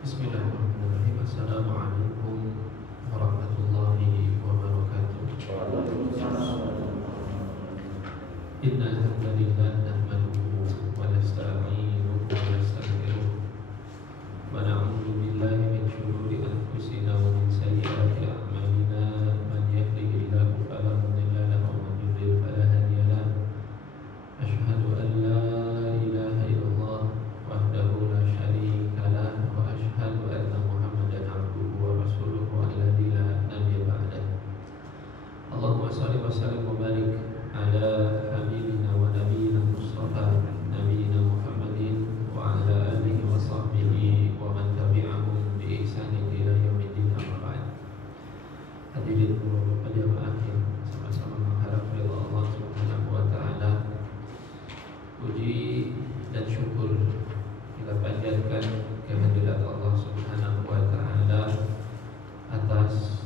Bismillahirrahmanirrahim. Assalamualaikum warahmatullahi wabarakatuh. Innal hamdalillah nahmaduhu wa nasta'inuhu wa nastaghfiruh wa na'udzu billahi min shururi anfusina wa min sayyiati a'malina. Man yahdihillahu fala mudilla lahu wa man yudlil fala hadiya lahu. Asyhadu an la ilaha illallah wahdahu la syarika lah wa asyhadu anna Muhammadan abduhu wa rasuluhu alladzi la nabiyya ba'dah. Allahumma shalli wa sallim wa barik ala habibina wa nabiyyina Mustafa nabiyyina Muhammadin wa ala alihi wa sahbihi wa man tabi'ahum bi ihsanin ila yaumiddin, amma ba'd. Hadirin Bapak jamaah yang sama-sama mengharap ridha Allah Subhanahu wa taala. Puji dan syukur kita panjatkan kehadirat Allah Subhanahu wa taala atas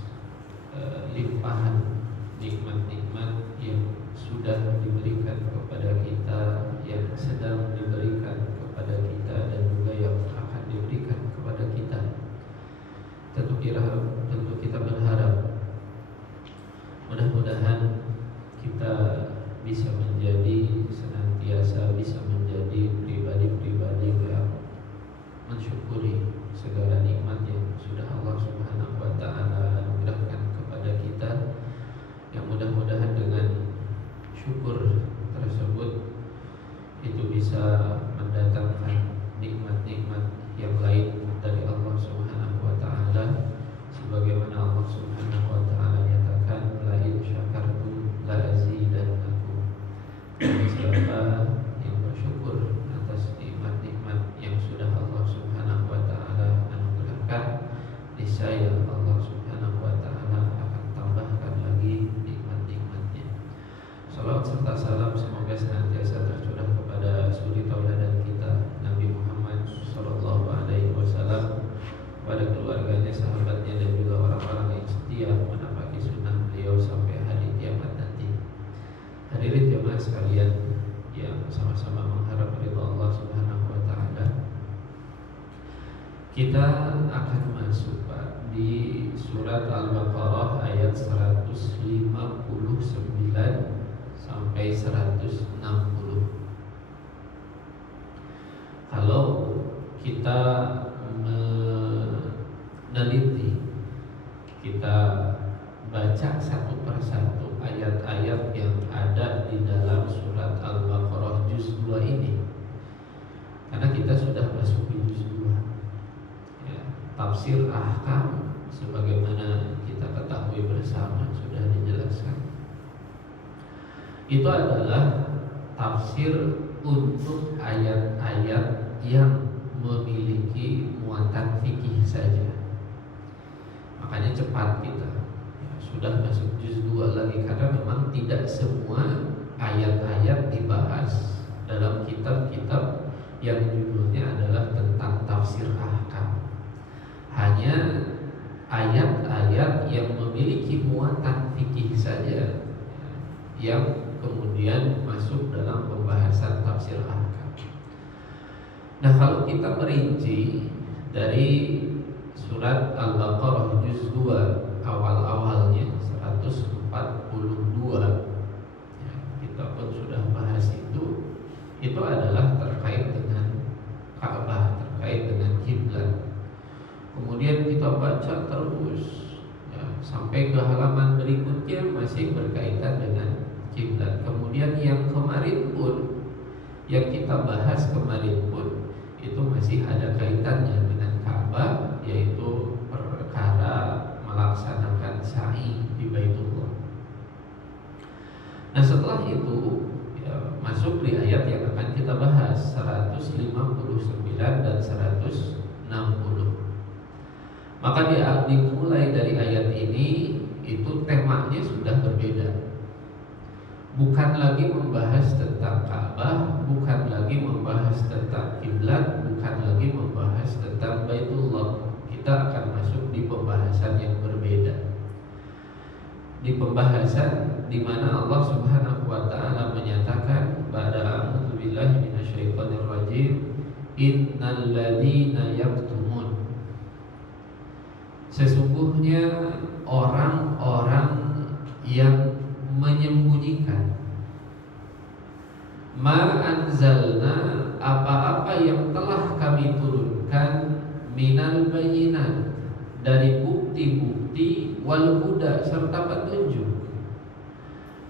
limpahan nikmat-nikmat yang sudah diberikan kepada kita, yang sedang diberikan kepada kita, dan juga yang akan diberikan kepada kita. Tentu kita berharap mudah-mudahan kita bisa menjadi senantiasa bisa menjadi pribadi-pribadi yang mensyukuri segala nikmat yang sudah Allah Subhanahu wa taala anugerahkan kepada kita, yang mudah-mudahan dengan syukur tersebut itu bisa mendatangkan nikmat-nikmat yang lain dari Allah Subhanahu wa taala, sebagaimana Allah Subhanahu wa taala nyatakan la in syakartum la azidannakum. Siapa yang bersyukur atas nikmat-nikmat yang sudah Allah Subhanahu wa taala anugerahkan, niscaya Allah Subhanahu wa taala akan tambahkan lagi nikmat-nikmatnya. Salawat serta salam semoga senantiasa tercurah kepada suri tauladan kita Nabi Muhammad sallallahu alaihi wasallam, pada keluarganya, sahabatnya, dan juga orang-orang yang setia menapaki sunnah beliau sampai hari kiamat nanti. Hadirin jemaah sekalian yang sama-sama mengharap ridha Allah Subhanahu wa taala, kita akan masuk di surat Al-Baqarah ayat 159 sampai 160. Kalau kita meneliti, kita baca satu persatu ayat-ayat yang ada di dalam surat Al-Baqarah juz 2 ini, karena kita sudah masuk di juz 2 ya, tafsir ahkam sebagaimana kita ketahui bersama sudah dijelaskan. Itu adalah tafsir untuk ayat-ayat yang memiliki muatan fikih saja. Makanya cepat kita sudah masuk juz 2 lagi, karena memang tidak semua ayat-ayat dibahas dalam kitab-kitab yang judulnya adalah tentang tafsir ahkam. Hanya ayat-ayat yang memiliki muatan fikih saja yang kemudian masuk dalam pembahasan tafsir ahkam. Nah, kalau kita merinci dari surat Al-Baqarah juz 2 awal-awalnya 142 ya, kita pun sudah bahas itu adalah terkait dengan Ka'bah, terkait dengan kiblat. Kemudian kita baca terus ya, sampai ke halaman berikutnya masih berkaitan dengan kiblat. Kemudian yang kemarin pun, yang kita bahas kemarin pun, itu masih ada kaitannya dengan Ka'bah, yaitu perkara melaksanakan sa'i di Baitullah. Nah, setelah itu ya, masuk di ayat yang akan kita bahas 159 160. Maka dimulai dari ayat ini itu temanya sudah berbeda. Bukan lagi membahas tentang Ka'bah, bukan lagi membahas tentang kiblat, bukan lagi membahas tentang Baitullah. Kita akan masuk di pembahasan yang berbeda. Di pembahasan di mana Allah Subhanahu wa taala menyatakan ba'da a'udzu billahi minasyaitonir rajim, innal ladzina yaktumun. Sesungguhnya orang-orang yang menyembunyikan ma anzalna, apa-apa yang telah kami turunkan, minal bayyinat, dari bukti-bukti, wal huda, serta petunjuk,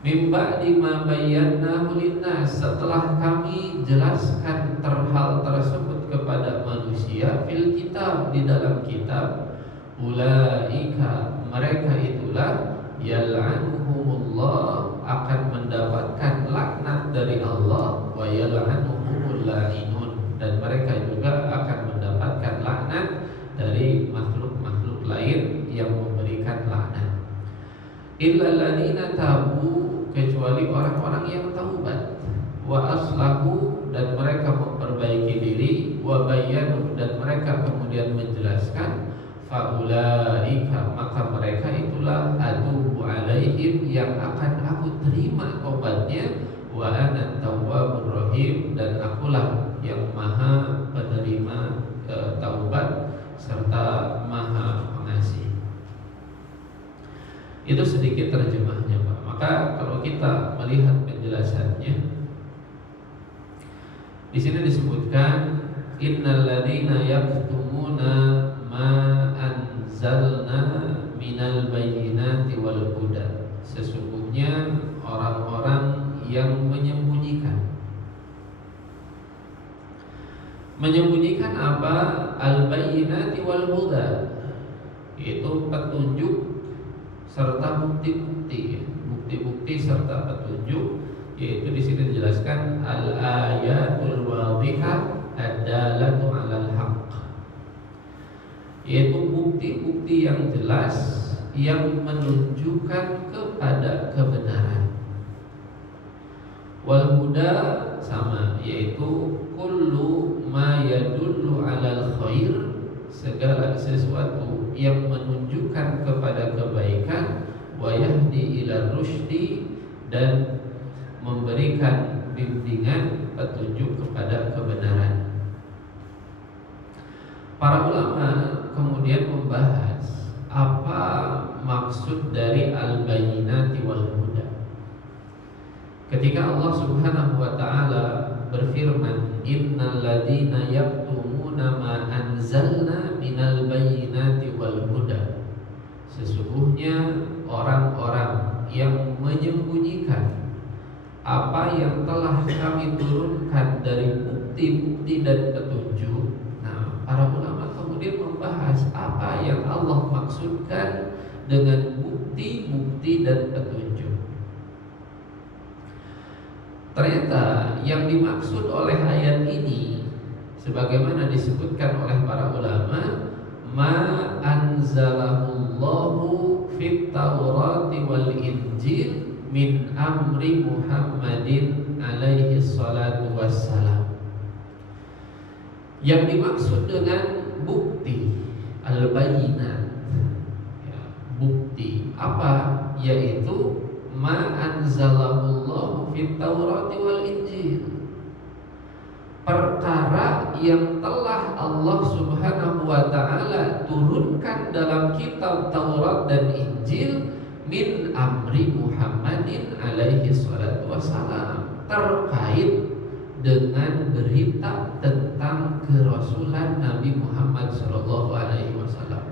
mim ba'di ma bayyanahu linnas, setelah kami jelaskan hal tersebut kepada manusia, fil kitab, di dalam kitab. Ulaika, mereka itulah, yal'anuhumullah, akan mendapatkan laknat dari Allah, wa yal'anuhumul la'inun, dan mereka juga akan mendapatkan laknat dari makhluk-makhluk lain yang memberikan laknat. Illal ladzina tabu, kecuali orang-orang yang taubat, wa aslahu, dan mereka memperbaiki diri, wa bayyanu, dan mereka kemudian menjelaskan, faulaika, maka mereka itulah atubu alaihim, yang akan aku terima taubatnya, wa ana tawwabur rahim, dan akulah yang maha penerima taubat serta maha pengasih. Itu sedikit terjemahnya, Pak. Maka kalau kita melihat penjelasannya, di sini disebutkan innal ladzina yaktumuna ma anzalna minal bayyinati wal huda. Sesungguhnya orang-orang yang menyembunyikan apa? Al bayyinati wal huda, yaitu petunjuk serta bukti-bukti, bukti-bukti serta petunjuk, yaitu di sini dijelaskan al ayatul wadhihah ad-dalatu 'alal haqq, yaitu bukti-bukti yang jelas yang menunjukkan kepada kebenaran. Wal huda sama, yaitu kullu ma yadullu 'alal khair, segala sesuatu yang menunjukkan kepada kebaikan, wa yahdi ila rusydi, dan memberikan bimbingan petunjuk kepada kebenaran. Para ulama kemudian membahas apa maksud dari al-bayyinati wal huda. Ketika Allah Subhanahu wa taala berfirman, innal ladzina yaktumuna ma anzalna minal bayyinati wal huda, sesungguhnya orang-orang yang menyembunyikan apa yang telah kami turunkan dari bukti-bukti dan petunjuk. Nah, para ulama kemudian membahas apa yang Allah maksudkan dengan bukti-bukti dan petunjuk. Ternyata yang dimaksud oleh ayat ini, sebagaimana disebutkan oleh para ulama, ma anzalallahu fit Taurati wal Injil min amri Muhammadin alaihi salatu wassalam. Yang dimaksud dengan bukti al-bayyinat, ya, bukti apa? Yaitu ma anzalallahu fit Taurati wal Injil, perkara yang telah Allah Subhanahu wa taala turunkan dalam kitab Taurat dan Injil, min amri Muhammadin alaihi salatu wassalam, terkait dengan berita tentang kerasulan Nabi Muhammad sallallahu alaihi wasallam.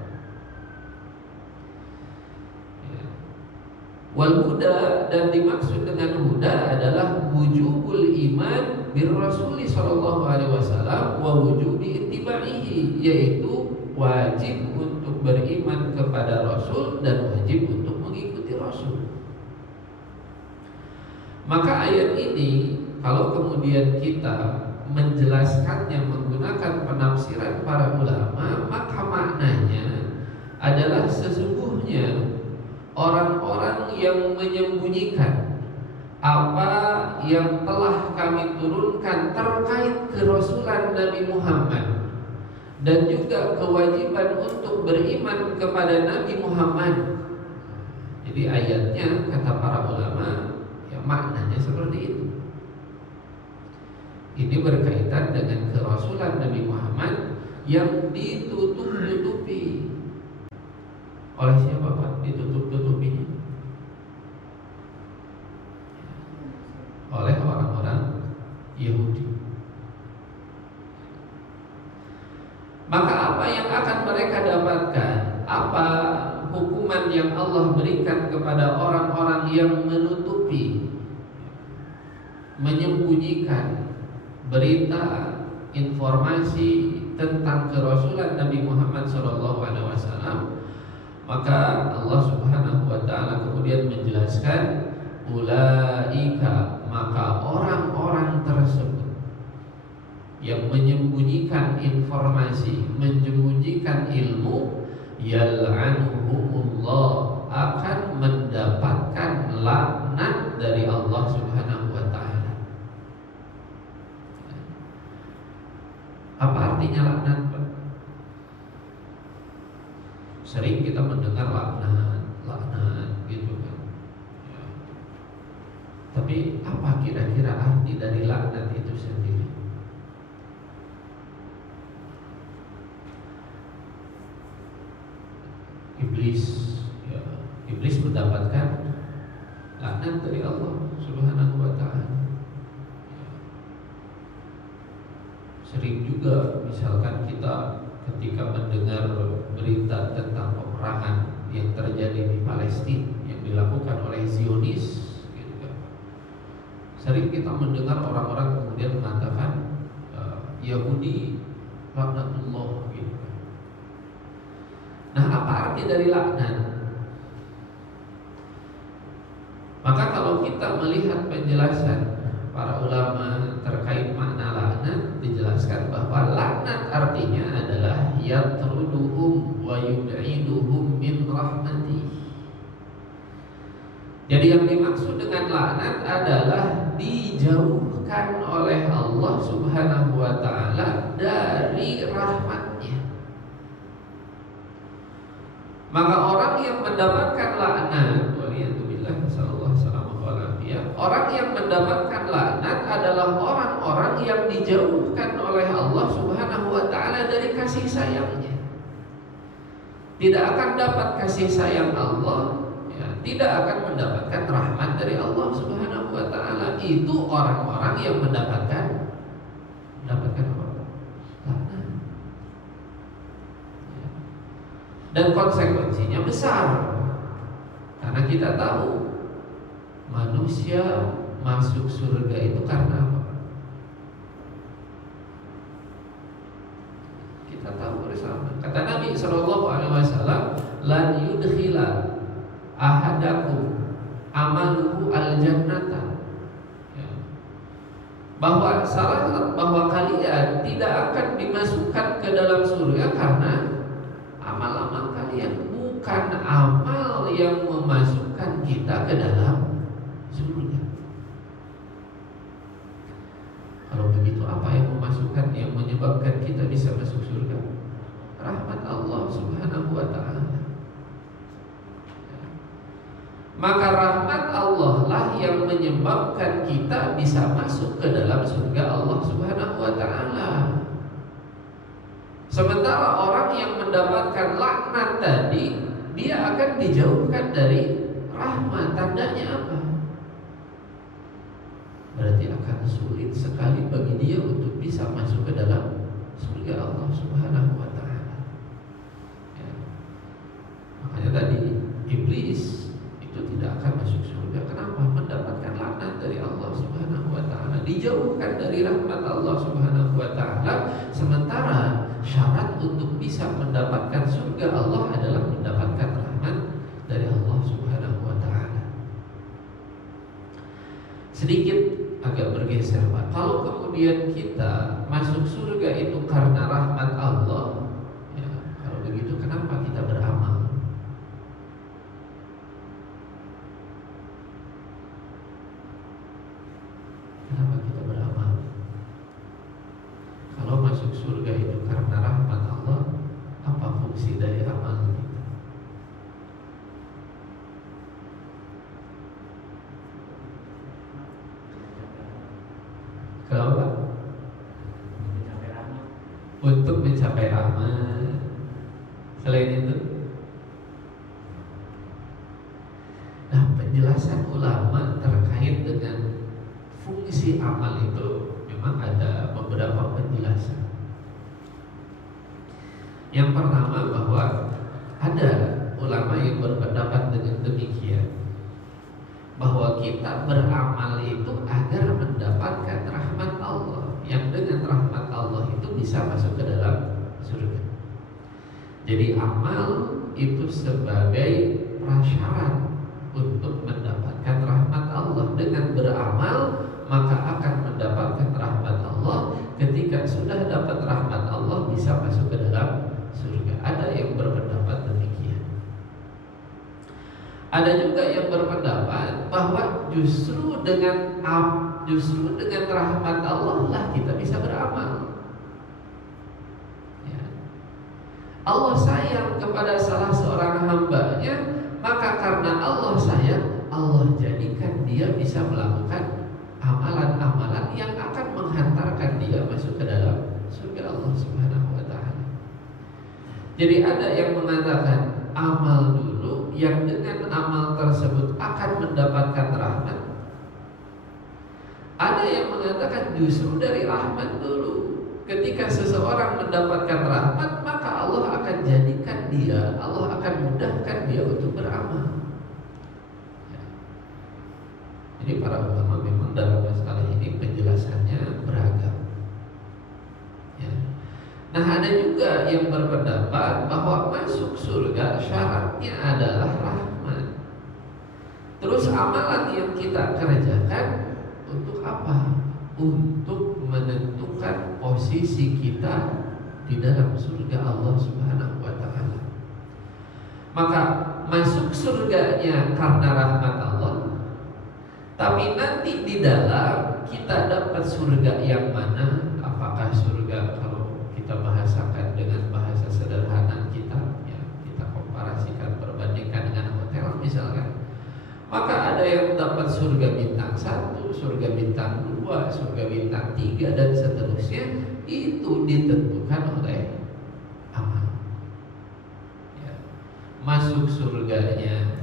Wal huda, dan dimaksud dengan huda adalah wujubul iman bir rasuli sallallahu alaihi wasallam wa wujubi ittiba'ihi, yaitu wajib untuk beriman kepada Rasul dan wajib untuk mengikuti Rasul. Maka ayat ini kalau kemudian kita menjelaskannya menggunakan penafsiran para ulama, maka maknanya adalah sesungguhnya orang-orang yang menyembunyikan apa yang telah kami turunkan terkait kerasulan Nabi Muhammad dan juga kewajiban untuk beriman kepada Nabi Muhammad. Jadi ayatnya kata para ulama ya maknanya seperti itu. Ini berkaitan dengan kerasulan Nabi Muhammad yang ditutup-tutupi. Oleh siapa Pak ditutup-tutupinya? Oleh orang-orang Yahudi. Maka apa yang akan mereka dapatkan? Apa hukuman yang Allah berikan kepada orang-orang yang menutupi, menyembunyikan berita, informasi tentang kerasulan Nabi Muhammad SAW? Maka Allah Subhanahu wa taala kemudian menjelaskan, ulaika, maka orang-orang tersebut yang menyembunyikan informasi, menyembunyikan ilmu, yal'anuhumullah, akan mendapatkan laknat dari Allah Subhanahu wa taala. Apa artinya laknat, Pak? Sering kita mendengar laknat gitu kan. Ya. Tapi apa kira-kira arti dari laknat itu sendiri? Iblis mendapatkan laknat dari Allah Subhanahu wa taala. Sering juga misalkan kita ketika mendengar berita tentang peperangan yang terjadi di Palestina yang dilakukan oleh Zionis gitu kan. Sering kita mendengar orang-orang kemudian mengatakan Yahudi laknatullah gitu kan. Nah, apa arti dari laknat? Maka kalau kita melihat penjelasan para ulama terkait makna laknat, dijelaskan bahwa laknat artinya adalah yatruduhum wa yub'iduhum min rahmati. Jadi yang dimaksud dengan laknat adalah dijauhkan oleh Allah Subhanahu wa taala dari rahmatnya. Maka orang yang mendapatkan laknat, waliyadzubillah, sallallahu alaihi wasallam, orang yang mendapatkan laknat adalah orang-orang yang dijauhkan oleh Allah Subhanahu wa taala dari kasih sayangnya. Tidak akan dapat kasih sayang Allah, ya, tidak akan mendapatkan rahmat dari Allah Subhanahu wa taala. Itu orang-orang yang mendapatkan apa? Laknat. Ya. Dan konsekuensinya besar. Karena kita tahu manusia masuk surga itu karena apa? Kita tahu bersama. Kata Nabi SAW, lan yudkhila ahadakum amaluhu al-jannata. Ya. Bahwa kalian tidak akan dimasukkan ke dalam surga karena amal-amal kalian, bukan amal yang memasukkan kita ke dalam surga. Kalau begitu apa yang menyebabkan kita bisa masuk surga? Rahmat Allah Subhanahu wa taala. Maka rahmat Allah lah yang menyebabkan kita bisa masuk ke dalam surga Allah Subhanahu wa taala. Sementara orang yang mendapatkan laknat tadi, dia akan dijauhkan dari rahmat. Tandanya apa? Berarti akan sulit sekali bagi dia untuk bisa masuk ke dalam surga Allah Subhanahu wa taala. Ya. Makanya tadi iblis itu tidak akan masuk surga. Kenapa? Mendapatkan laknat dari Allah Subhanahu wa taala, dijauhkan dari rahmat Allah Subhanahu wa taala. Sementara syarat untuk bisa mendapatkan surga Allah adalah mendapatkan rahmat dari Allah Subhanahu wa taala. Sedikit agak bergeser Pak kalau kemudian kita masuk surga itu karena rahmat Allah, ya, kalau begitu kenapa kita beramal? Kenapa kita beramal? Kalau masuk surga itu karena rahmat Allah, apa fungsi dari amal kita? Kenapa? Untuk mencapai rahmat. Selain itu, nah, penjelasan ulama terkait dengan fungsi amal itu memang ada beberapa penjelasan. Yang pertama, bahwa ada ulama yang berpendapat dengan demikian, bahwa kita beramal itu agar mendapatkan rahmat Allah, yang dengan rahmat Allah itu bisa masuk ke dalam surga. Jadi amal itu sebagai prasyarat untuk mendapatkan rahmat Allah. Dengan beramal maka akan mendapatkan rahmat Allah. Ketika sudah dapat rahmat Allah bisa masuk ke dalam surga. Ada yang berpendapat demikian. Ada juga yang berpendapat bahwa justru dengan rahmat Allah lah kita bisa beramal. Ya. Allah sayang kepada salah seorang hambanya, maka karena Allah sayang, Allah jadikan dia bisa melakukan amalan-amalan yang akan menghantarkan dia masuk ke dalam surga Allah Subhanahu wa taala. Jadi ada yang mengatakan amal dulu, yang dengan amal tersebut akan mendapatkan rahmat. Ada yang mengatakan justru dari rahmat dulu. Ketika seseorang mendapatkan rahmat, maka Allah akan jadikan dia, Allah akan mudahkan dia untuk beramal. Ya. Jadi para ulama memang dalam masalah ini penjelasannya beragam. Ya. Nah, ada juga yang berpendapat bahwa masuk surga syaratnya adalah rahmat. Terus amalan yang kita kerjakan untuk apa? Untuk menentukan posisi kita di dalam surga Allah Subhanahu wa taala. Maka masuk surganya karena rahmat Allah. Tapi nanti di dalam kita dapat surga yang mana? Apakah surga, kalau kita bahasakan dengan bahasa sederhana kita, ya, kita komparasikan, perbandingkan dengan hotel misalkan, maka ada yang dapat surga bintang 1, surga bintang 2, surga bintang 3 dan seterusnya. Itu ditentukan oleh amal. Ya. Masuk surganya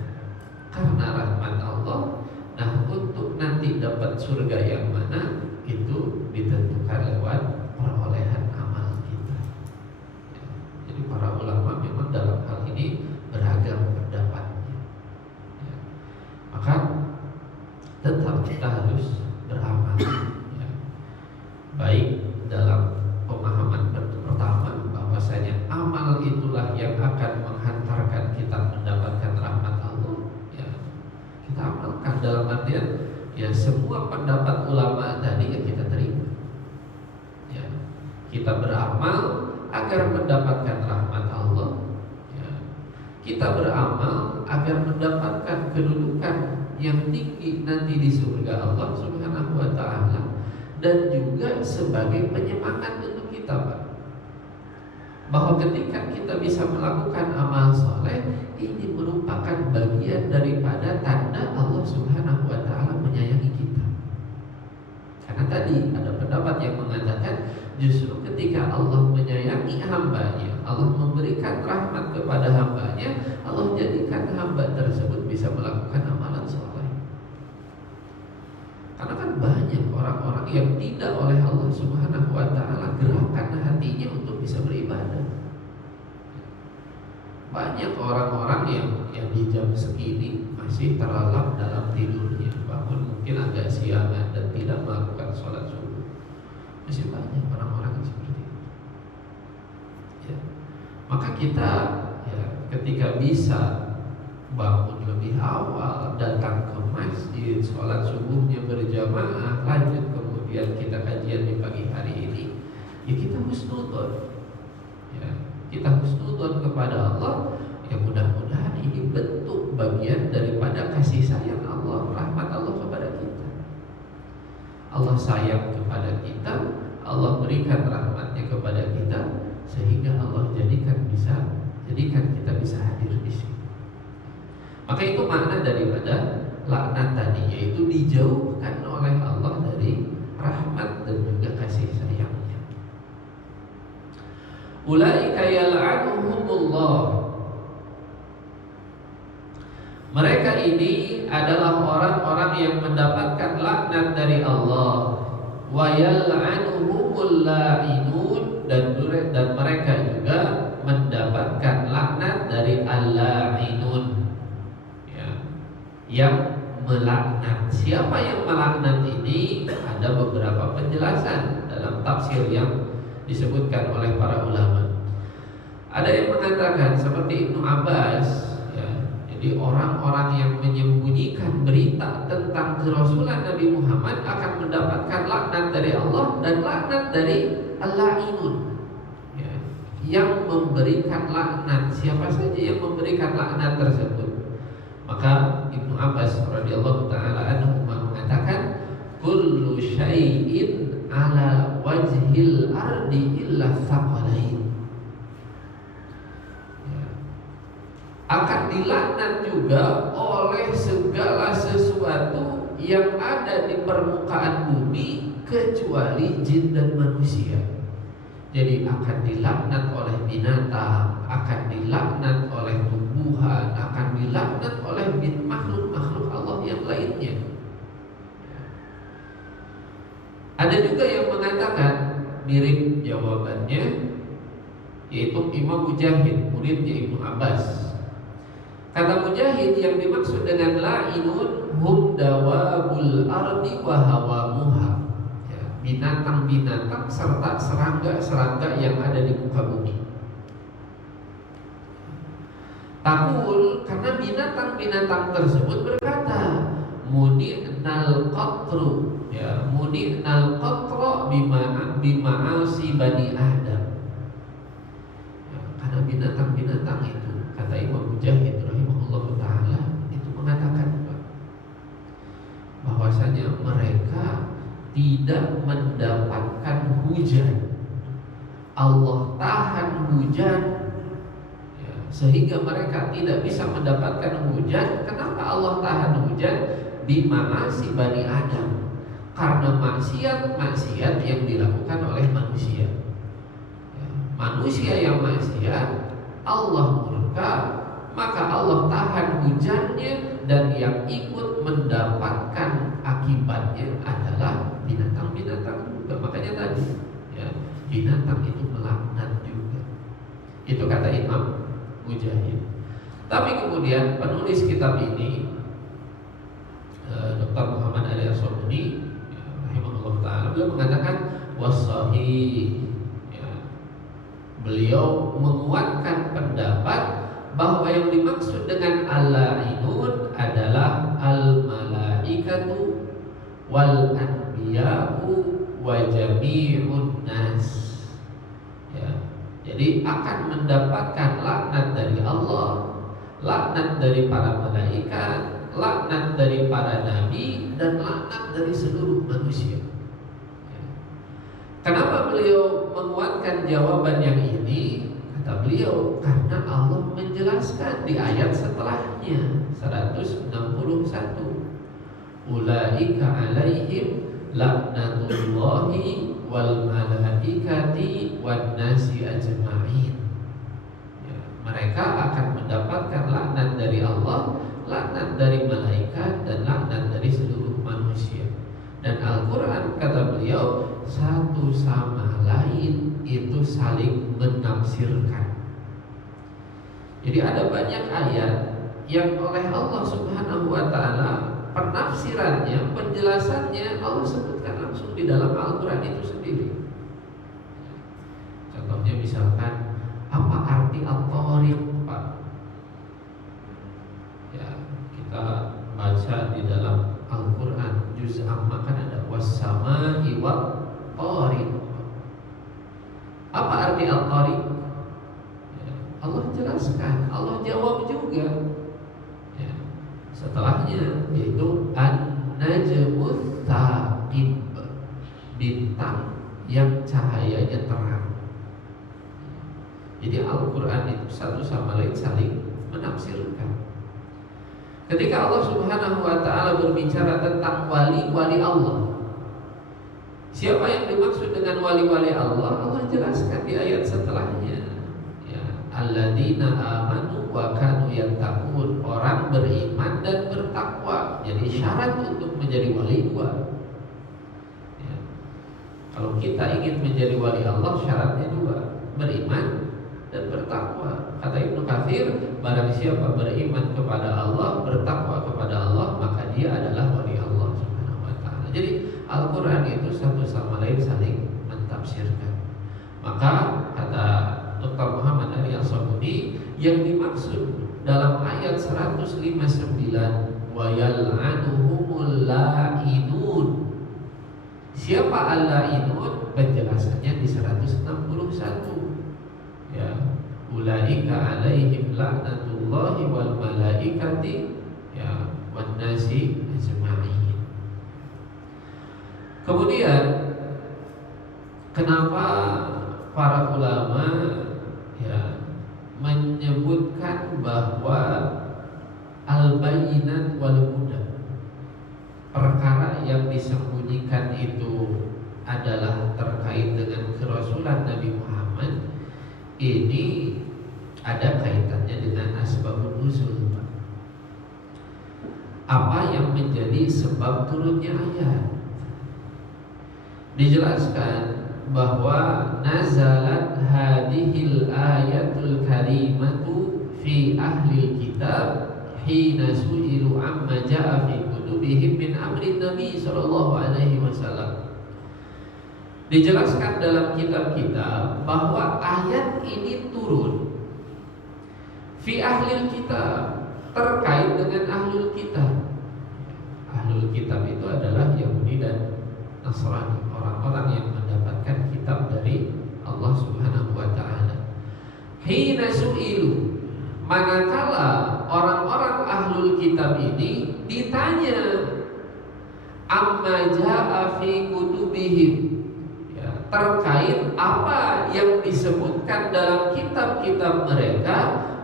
karena rahmat Allah. Nah, untuk nanti dapat surga yang mana itu ditentukan lewat perolehan amal kita. Ya. Jadi para ulama memang dalam hal ini beragam pendapatnya. Ya. Maka tetap kita harus beramal. Ya. Baik dalam pemahaman pertama bahwasanya amal itulah yang akan menghantarkan kita mendapatkan rahmat Allah. Ya. Kita amalkan dalam artian ya semua pendapat ulama tadi yang kita terima. Ya. Kita beramal agar mendapatkan rahmat Allah. Ya. Kita beramal agar mendapatkan kedudukan yang tinggi nanti di surga Allah Subhanahu wa taala, dan juga sebagai penyemangat untuk kita, Pak, bahwa ketika kita bisa melakukan amal soleh, ini merupakan bagian daripada tanda Allah Subhanahu wa taala menyayangi kita. Karena tadi ada pendapat yang mengatakan justru ketika Allah menyayangi hambanya, Allah memberikan rahmat kepada hambanya, Allah jadikan hamba tersebut bisa melakukan amalan soleh. Karena kan banyak orang-orang yang tidak oleh Allah Subhanahu wa taala gerakan hatinya untuk bisa beribadah. Banyak orang-orang yang di jam segini masih terlelap dalam tidurnya, bangun mungkin agak siangan dan tidak melakukan sholat subuh. Masih banyak orang-orang yang seperti itu. Ya. Maka kita ya, ketika bisa bangun lebih awal, datang ke masjid, sholat subuhnya berjamaah, lanjut kemudian kemudian kita kajian di pagi hari ini, ya kita husnudzon, ya kita husnudzon kepada Allah. Ya mudah-mudahan ini bentuk bagian daripada kasih sayang Allah, rahmat Allah kepada kita. Allah sayang kepada kita, Allah berikan rahmatnya kepada kita, sehingga Allah jadikan kita bisa hadir di sini. Maka itu makna daripada laknat tadi, yaitu dijauhkan oleh Allah dari rahmat dan juga kasih sayangnya. Ulaika yal'anuhumullah. Mereka ini adalah orang-orang yang mendapatkan laknat dari Allah. Wa yal'anuhumul la'inun, dan mereka juga mendapatkan laknat dari al-la'inun, ya, yang melaknat. Siapa yang melaknat ini? Ada beberapa penjelasan dalam tafsir yang disebutkan oleh para ulama. Ada yang mengatakan seperti Ibnu Abbas, jadi orang-orang yang menyembunyikan berita tentang kerasulan Nabi Muhammad akan mendapatkan laknat dari Allah dan laknat dari al-la'inun, ya, yang memberikan laknat. Siapa saja yang memberikan laknat tersebut? Maka Ibnu Abbas radhiyallahu taala anhu mengatakan, kullu syai'in ala wajhil ardi illa tsaqalain. Akan dilaknat juga oleh segala sesuatu yang ada di permukaan bumi kecuali jin dan manusia. Jadi akan dilaknat oleh binatang, akan dilaknat oleh tumbuhan, akan dilaknat oleh makhluk-makhluk Allah yang lainnya. Ada juga yang mengatakan mirip jawabannya, yaitu Imam Mujahid, muridnya Ibnu Abbas. Kata Mujahid, yang dimaksud dengan la'inun hum dawabul ardi wa hawamuha, ya, binatang-binatang serta serangga-serangga yang ada di muka bumi. Takul, karena binatang-binatang tersebut berkata, muni'nal qatru, ya, muni'nal qatra bima'asi bani Adam, ya, karena binatang-binatang itu, kata Imam Mujahid rahimahullah ta'ala, itu mengatakan bahwasanya mereka tidak mendapatkan hujan. Allah tahan hujan, ya, sehingga mereka tidak bisa mendapatkan hujan. Kenapa Allah tahan hujan? Bima'asi bani Adam, karena maksiat yang dilakukan oleh manusia, ya, manusia yang maksiat, Allah murka, maka Allah tahan hujannya, dan yang ikut mendapatkan akibatnya adalah binatang-binatang juga. Makanya tadi, ya, binatang itu melaknat juga. Itu kata Imam Mujahid. Tapi kemudian penulis kitab ini, Dr. Muhammad Ali As-Sabuni, ya, rahimahullah ta'ala, beliau mengatakan was-sahih, ya, beliau menguatkan pendapat bahwa yang dimaksud dengan al-la'inun adalah al-malaikatu wal anbiya'u wa jami'un nas, ya. Jadi akan mendapatkan laknat dari Allah, laknat dari para malaikat, laknat dari para nabi, dan laknat dari seluruh manusia, ya. Kenapa beliau menguatkan jawaban yang ini? Kata beliau, karena Allah menjelaskan di ayat setelahnya 161, ulaika alaihim laknatullahi wal malaikati wan nasi ajma'in, ya, mereka akan mendapatkan laknat dari Allah, laknat dari malaikat, dan laknat dari seluruh manusia. Dan Al-Quran, kata beliau, satu sama lain itu saling menafsirkan. Jadi ada banyak ayat yang oleh Allah Subhanahu wa ta'ala penafsirannya, penjelasannya Allah sebutkan langsung di dalam Al-Quran itu sendiri. Contohnya misalkan, apa arti at-thariq, Pak? Ya, kita baca di dalam Al-Quran juz amma kan ada was-sama'i Fatih Al-Tariq, ya, Allah jelaskan, Allah jawab juga. Ya, setelahnya yaitu An-Najmus Tsaqib, bintang yang cahayanya terang. Jadi Al-Quran itu satu sama lain saling menafsirkan. Ketika Allah Subhanahu wa ta'ala berbicara tentang wali-wali Allah, siapa yang dimaksud dengan wali-wali Allah? Allah jelaskan di ayat setelahnya, ya, alladzina amanu wa kanu yattaqun, orang beriman dan bertakwa. Jadi syarat untuk menjadi wali dua. Ya. Kalau kita ingin menjadi wali Allah, syaratnya dua, beriman dan bertakwa. Kata Ibnu Katsir, barang siapa beriman kepada Allah, bertakwa kepada Allah, maka dia adalah wali Allah Subhanahu wa ta'ala. Jadi Al-Quran itu satu sama lain saling mentafsirkan. Maka kata Dr. Muhammad Ali As-Sabuni, yang dimaksud dalam ayat 159 wa yal'anuhumul la'inun, siapa al-la'inun? Penjelasannya di 161. Ya, ulaika alaihim la'natullahi wal malaikati, ya, wan nasi ajma'in. Kemudian kenapa para ulama, ya, menyebutkan bahwa al-bayyinat wal huda, perkara yang disembunyikan itu adalah terkait dengan kerasulan Nabi Muhammad, ini ada kaitannya dengan asbabun nuzul. Apa yang menjadi sebab turunnya ayat? Dijelaskan bahwa nazalat hadhil ayatul karimatu fi ahlil kitab hina su'ilu amma ja'a fi kutubihim min amri Nabi sallallahu alaihi wasallam. Dijelaskan dalam kitab-kitab bahwa ayat ini turun fi ahlil kitab, terkait dengan ahlul kitab. Ahlul kitab itu adalah Yahudi dan Nasrani, orang-orang yang mendapatkan kitab dari Allah Subhanahu wa ta'ala. Hina su'ilu, manakala orang-orang ahlul kitab ini ditanya amma ja'a fi kutubihim, terkait apa yang disebutkan dalam kitab-kitab mereka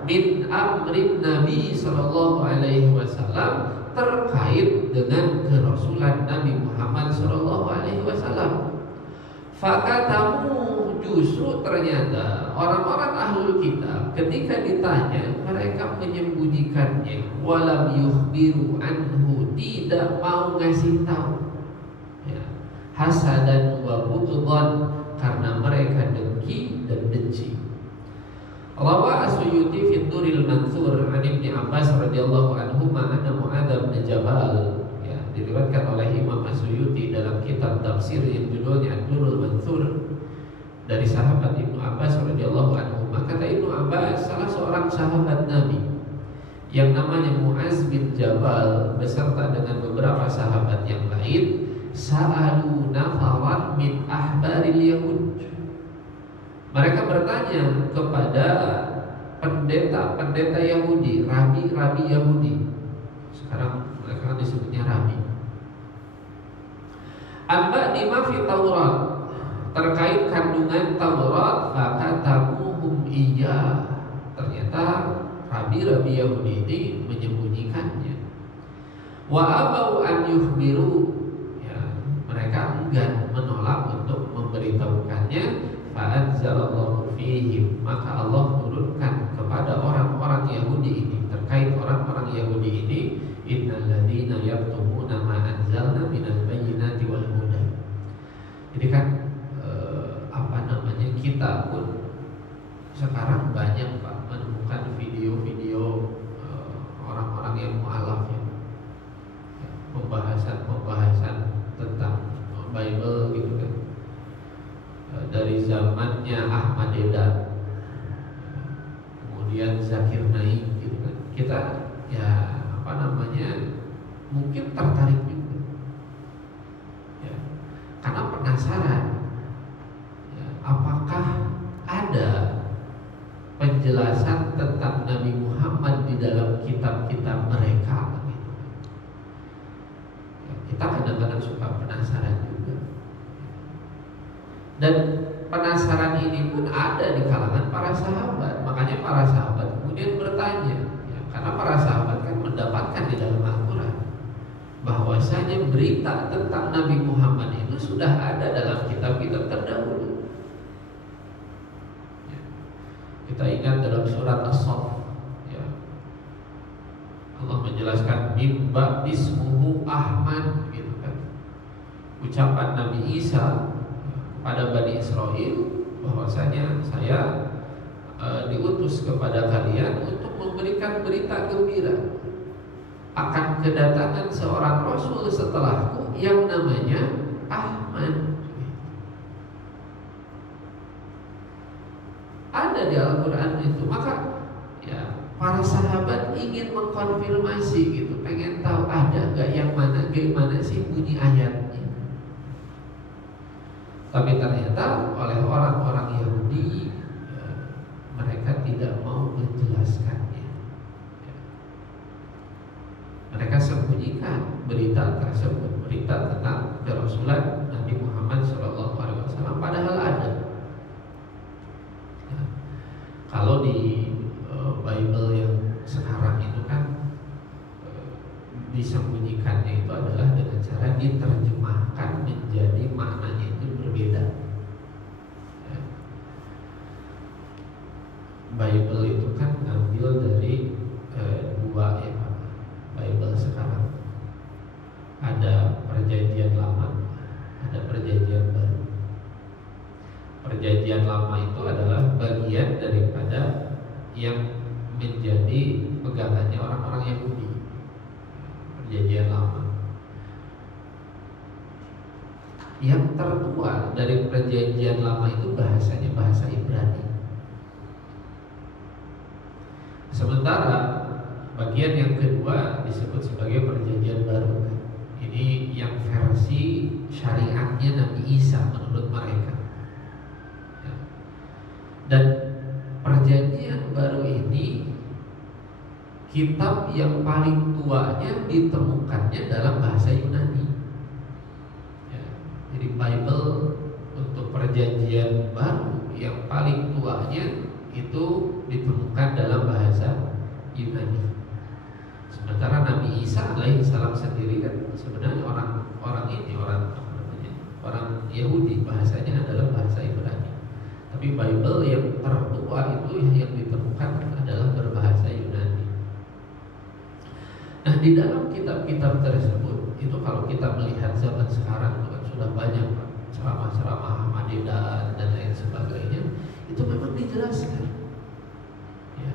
min amrin Nabi sallallahu alaihi wasallam, terkait dengan kerasulan Nabi Muhammad sallallahu alaihi wasallam. Fakatamu, justru ternyata orang-orang ahlul kitab ketika ditanya mereka menyembunyikannya, walam yukhbiru anhu, tidak mau ngasih tahu. Hasadan wa bughdhan, karena mereka dengki dan benci. Rawa As-Suyuti fi Durril Mansur an Ibnu Abbas radhiyallahu anhu anna Mu'adz bin Jabal, ya, diriwayatkan oleh Imam As-Suyuti dalam kitab tafsir yang judulnya Ad-Durrul Mansur dari sahabat Ibnu Abbas radhiyallahu anhu. Kata Ibnu Abbas, salah seorang sahabat Nabi yang namanya Mu'adz bin Jabal beserta dengan beberapa sahabat yang lain sa'alu nafaran min ahbaril yahud. Mereka bertanya kepada pendeta-pendeta Yahudi, rabi-rabi Yahudi. Sekarang mereka disebutnya rabi. Amba lima fi Taurat, terkait kandungan Taurat, fakatamuhum iya. Ternyata rabi-rabi Yahudi ini menyembunyikannya. Wa abau an yukhbiru, mereka enggan, menolak untuk memberitahukannya. Fa'anzalallahu fihim, maka Allah turunkan kepada orang-orang Yahudi ini, terkait orang-orang Yahudi ini, innal ladzina yaktumuna ma anzalna minal bayyinati wal huda. Jadi kan kita pun sekarang banyak Pak menemukan video-video orang-orang yang mu'alaf, ya, pembahasan tentang Bible gitu kan, dari zamannya Ahmad Dedan, kemudian Zakir Naik gitu kan. Kita ya mungkin tertarik juga, ya, karena penasaran, ya, apakah ada penjelasan tentang Nabi Muhammad di dalam kitab-kitab mereka. Kita kadang-kadang suka penasaran juga. Dan penasaran ini pun ada di kalangan para sahabat. Makanya para sahabat kemudian bertanya, ya, karena para sahabat kan mendapatkan di dalam Al-Quran bahwasanya berita tentang Nabi Muhammad itu sudah ada dalam kitab-kitab terdahulu. Ya. Kita ingat dalam surat As-Saff, ya, Allah menjelaskan mimba ismuhu Ahmad, gitu kan. Ucapan Nabi Isa pada Bani Israel bahwasanya saya diutus kepada kalian untuk memberikan berita gembira akan kedatangan seorang Rasul setelahku yang namanya Ahmad. Ada di Al-Quran itu. Maka ya, para sahabat ingin mengkonfirmasi gitu, pengen tahu ada nggak yang mana, gimana sih bunyi ayatnya. Tapi ternyata oleh orang-orang Yahudi, ya, mereka tidak mau menjelaskannya. Ya. Mereka sembunyikan berita tersebut, berita tentang kerasulan Nabi Muhammad SAW, padahal ada. Ya. Kalau di Bible yang sekarang itu kan disembunyikannya itu adalah dengan cara diterjemahkan menjadi maknanya itu berbeda. Ya. Bible itu kan ngambil dari dua ya Pak. Bible sekarang ada perjanjian lama, ada perjanjian baru. Perjanjian lama itu adalah bagian daripada yang menjadi pegangannya orang-orang Yahudi. Perjanjian lama. Yang tertua dari perjanjian lama itu bahasanya bahasa Ibrani. Sementara bagian yang kedua disebut sebagai perjanjian baru. Ini yang versi syariatnya Nabi Isa menurut mereka. Ya. Dan perjanjian baru ini kitab yang paling tuanya ditemukannya dalam bahasa Yunani. Ya, jadi Bible untuk perjanjian baru yang paling tuanya itu ditemukan dalam bahasa Yunani. Sementara Nabi Isa alaihissalam sendiri kan sebenarnya orang Yahudi, bahasanya adalah bahasa Ibrani. Tapi Bible yang tertua itu yang ditemukan adalah berbahasa Yunani. Nah, di dalam kitab-kitab tersebut itu kalau kita melihat zaman sekarang itu kan sudah banyak ceramah-ceramah Ahmadiyah dan lain sebagainya, itu memang dijelaskan. Ya.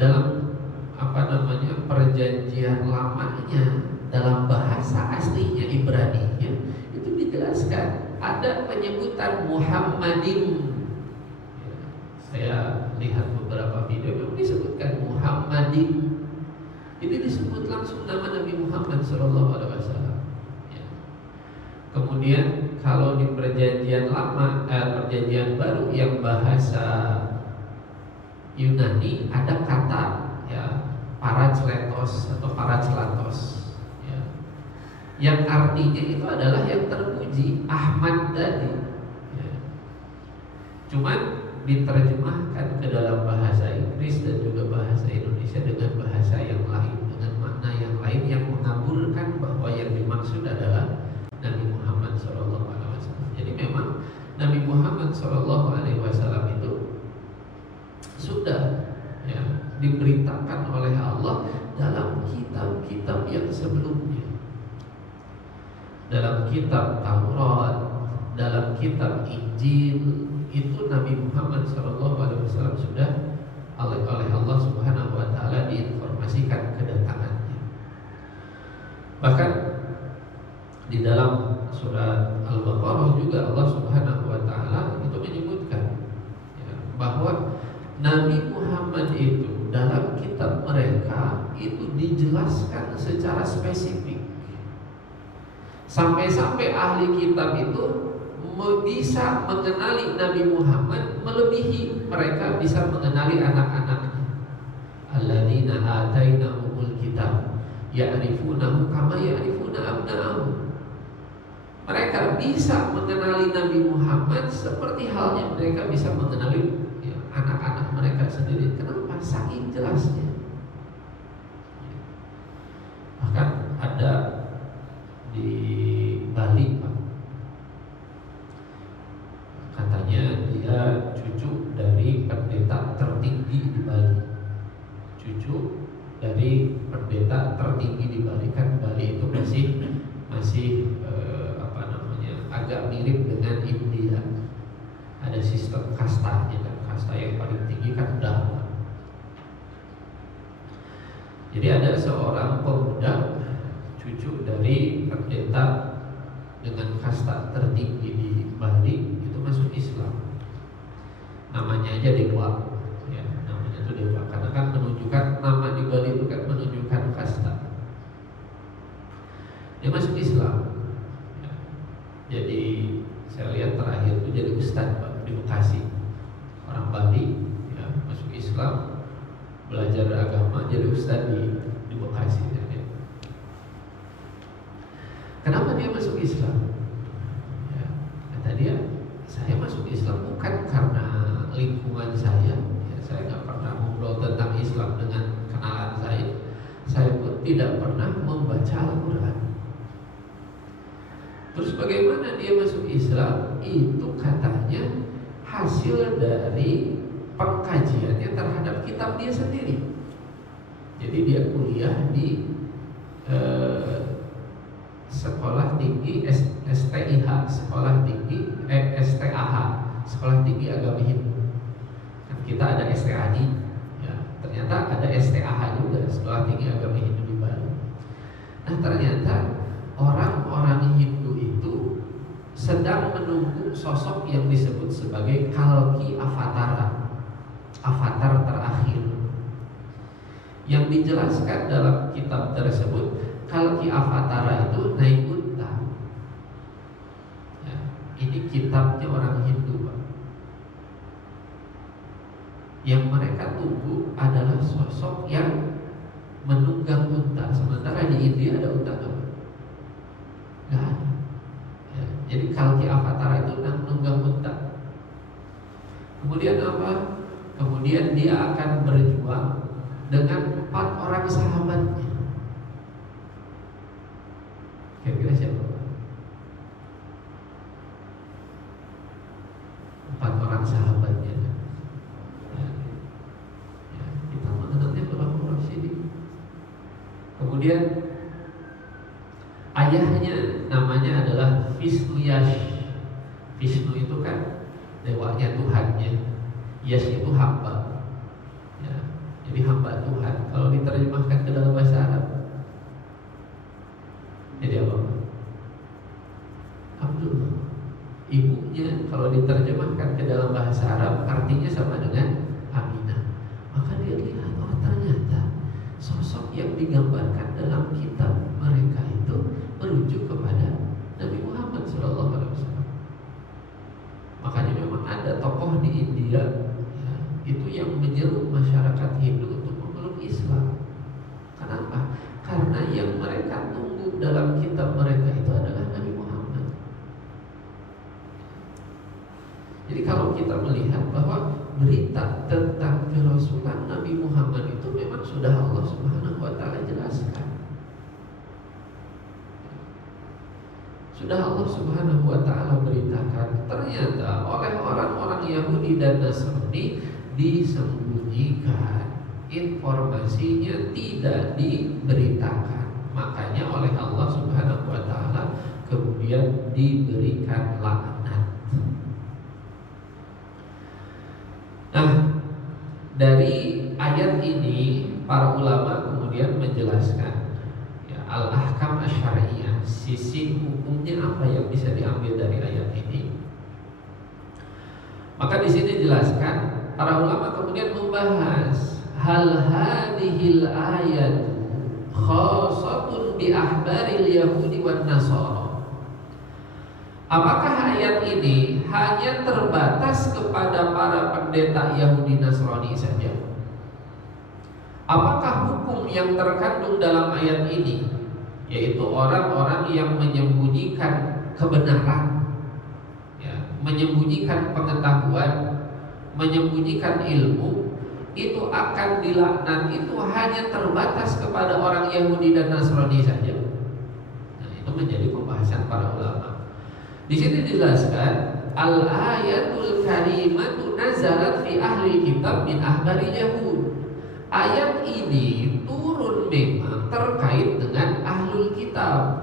Dalam perjanjian lamanya dalam bahasa aslinya Ibrani-nya itu dijelaskan ada penyebutan Muhammadin. Ya. Saya lihat beberapa video yang disebutkan Muhammadin. Ini disebut langsung nama Nabi Muhammad SAW. Ya. Kemudian kalau di perjanjian lama, perjanjian baru yang bahasa Yunani ada kata ya paracletos atau paracelatos. Ya. Yang artinya itu adalah yang terpuji, Ahmad tadi. Ya. Cuman diterjemahkan ke dalam bahasa Inggris dan juga bahasa Indonesia dengan bahasa yang lain, dengan makna yang lain yang mengaburkan bahwa yang dimaksud adalah Nabi Muhammad SAW. Jadi memang Nabi Muhammad SAW itu sudah ya, diberitakan oleh Allah dalam kitab-kitab yang sebelumnya, dalam kitab Taurat, dalam kitab Injil. Itu Nabi Muhammad SAW sudah oleh Allah Subhanahu Wa Taala diinformasikan kedatangannya. Bahkan di dalam surat Al-Baqarah juga Allah Subhanahu Wa Taala itu menyebutkan ya, bahwa Nabi Muhammad itu dalam kitab mereka itu dijelaskan secara spesifik. Sampai-sampai ahli kitab itu bisa mengenali Nabi Muhammad melebihi mereka bisa mengenali anak-anaknya. Alladzina atainahumul kitab ya'rifunahu kama ya'rifuna abna'ahum. Mereka bisa mengenali Nabi Muhammad seperti halnya mereka bisa mengenali anak-anak mereka sendiri. Kenapa? Saking jelasnya. Bahkan ada di Bali, Pak, katanya dia cucu dari pendeta tertinggi di Bali. Cucu dari pendeta tertinggi di Bali. Kan Bali itu masih agak mirip dengan India. Ada sistem kastanya kan, kasta yang paling tinggi kan Dhamma. Jadi ada seorang pemuda cucu dari pendeta dengan kasta tertinggi di Bali itu masuk Islam. Namanya aja Dewa, ya, namanya itu Dewa karena kan menunjukkan nama di Bali itu kan menunjukkan kasta. Dia masuk Islam. Jadi saya lihat terakhir itu jadi ustadz, Pak, di Bekasi. Orang Bali ya, masuk Islam, belajar agama, jadi ustadz di Bekasi ya. Kenapa dia masuk Islam? Ya, kata dia, saya masuk Islam bukan karena lingkungan saya. Ya, saya nggak pernah ngobrol tentang Islam dengan kenalan saya. Saya pun tidak pernah membaca Al-Quran. Terus bagaimana dia masuk Islam? Itu katanya hasil dari pengkajiannya terhadap kitab dia sendiri. Jadi dia kuliah di sekolah tinggi STIH, sekolah tinggi STAH, sekolah tinggi agama Hindu. Kan kita ada STAD, ya. Ternyata ada STAH juga, sekolah tinggi agama Hindu di Bali. Nah ternyata orang-orang Hindu itu sedang menunggu sosok yang disebut sebagai Kalki Avatara, avatar terakhir. Yang dijelaskan dalam kitab tersebut, Kalki Avatara itu naik unta. Ya, ini kitabnya orang Hindu, Pak. Yang mereka tunggu adalah sosok yang menunggang unta. Sementara di India ada unta tuh? Nggak ada. Ya, jadi Kalki Avatara itu menunggang unta. Kemudian apa? Kemudian dia akan berjuang dengan 4 orang sahabatnya. Kira-kira siapa? 4 orang sahabatnya. Ya, kita mengenalnya berapa orang sini. Kemudian ayahnya namanya adalah Vishnu Yash. Vishnu itu kan dewanya Tuhannya, Yash itu hamba. Ya, jadi hamba Tuhan. Kalau diterjemahkan ke dalam bahasa Arab, jadi apa? Abdul. Ibunya kalau diterjemahkan ke dalam bahasa Arab artinya sama dengan Aminah. Maka dia lihat, oh ternyata sosok yang digambarkan dalam kitab mereka itu merujuk kepada Nabi Muhammad SAW. Makanya memang ada tokoh di India ya, itu yang menyeru masyarakat Hindu untuk memeluk Islam. Kenapa? Karena yang mereka tunggu dalam kitab mereka itu adalah Nabi Muhammad. Jadi kalau kita melihat bahwa berita tentang kerasulan Nabi Muhammad itu memang sudah Allah Subhanahu wa Ta'ala jelaskan. Sudah Allah Subhanahu wa Ta'ala beritakan. Ternyata oleh orang-orang Yahudi dan Nasrani disembunyikan, informasinya tidak diberitakan. Makanya oleh Allah Subhanahu wa Ta'ala kemudian diberikan laknat. Nah, dari ayat ini para ulama kemudian menjelaskan ya, al-ahkam asy-syar'iyyah, sisi hukumnya apa yang bisa diambil dari ayat ini. Maka di sini dijelaskan, para ulama kemudian membahas hal hadhil ayat khassatun bi ahbaril yahudi wan nasara. Apakah ayat ini hanya terbatas kepada para pendeta Yahudi Nasrani saja? Apakah hukum yang terkandung dalam ayat ini, yaitu orang-orang yang menyembunyikan kebenaran, ya, menyembunyikan pengetahuan, menyembunyikan ilmu, itu akan dilaknat, itu hanya terbatas kepada orang Yahudi dan Nasrani saja? Nah, itu menjadi pembahasan para ulama. Di sini dijelaskan al-ayatul karimatu nazalat fi ahli kitab min ahbari Yahud. Ayat ini turun memang terkait dengan ahlul kitab,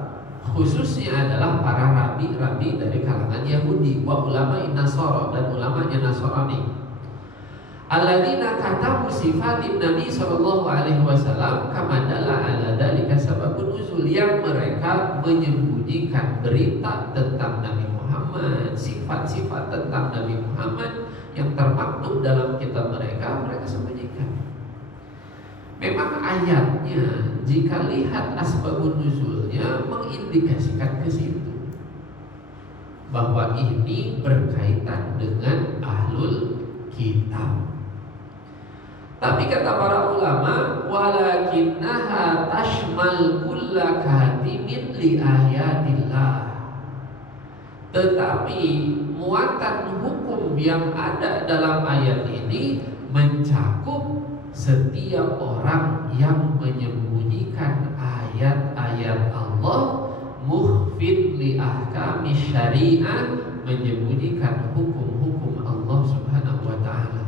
khususnya adalah para rabi-rabi dari kalangan Yahudi wa ulama Nasara dan ulamanya Nasrani. Alladzina katabu sifatin Nabi sallallahu alaihi wasallam kama dalla ala dzalika sababun nuzul, yang mereka menyembunyikan berita tentang Nabi Muhammad, sifat-sifat tentang Nabi Muhammad yang termaktub dalam kitab mereka, mereka sembunyikan. Memang ayatnya jika lihat asbabun nuzulnya mengindikasikan ke situ bahwa ini berkaitan dengan ahlul kitab. Tapi kata para ulama, walakinnaha tashmal kulla katimin li ayatillah. Tetapi muatan hukum yang ada dalam ayat ini mencakup setiap orang yang menyembunyikan ayat-ayat Allah, mukhfid li ahkami syariah, menyembunyikan hukum-hukum Allah Subhanahu wa ta'ala.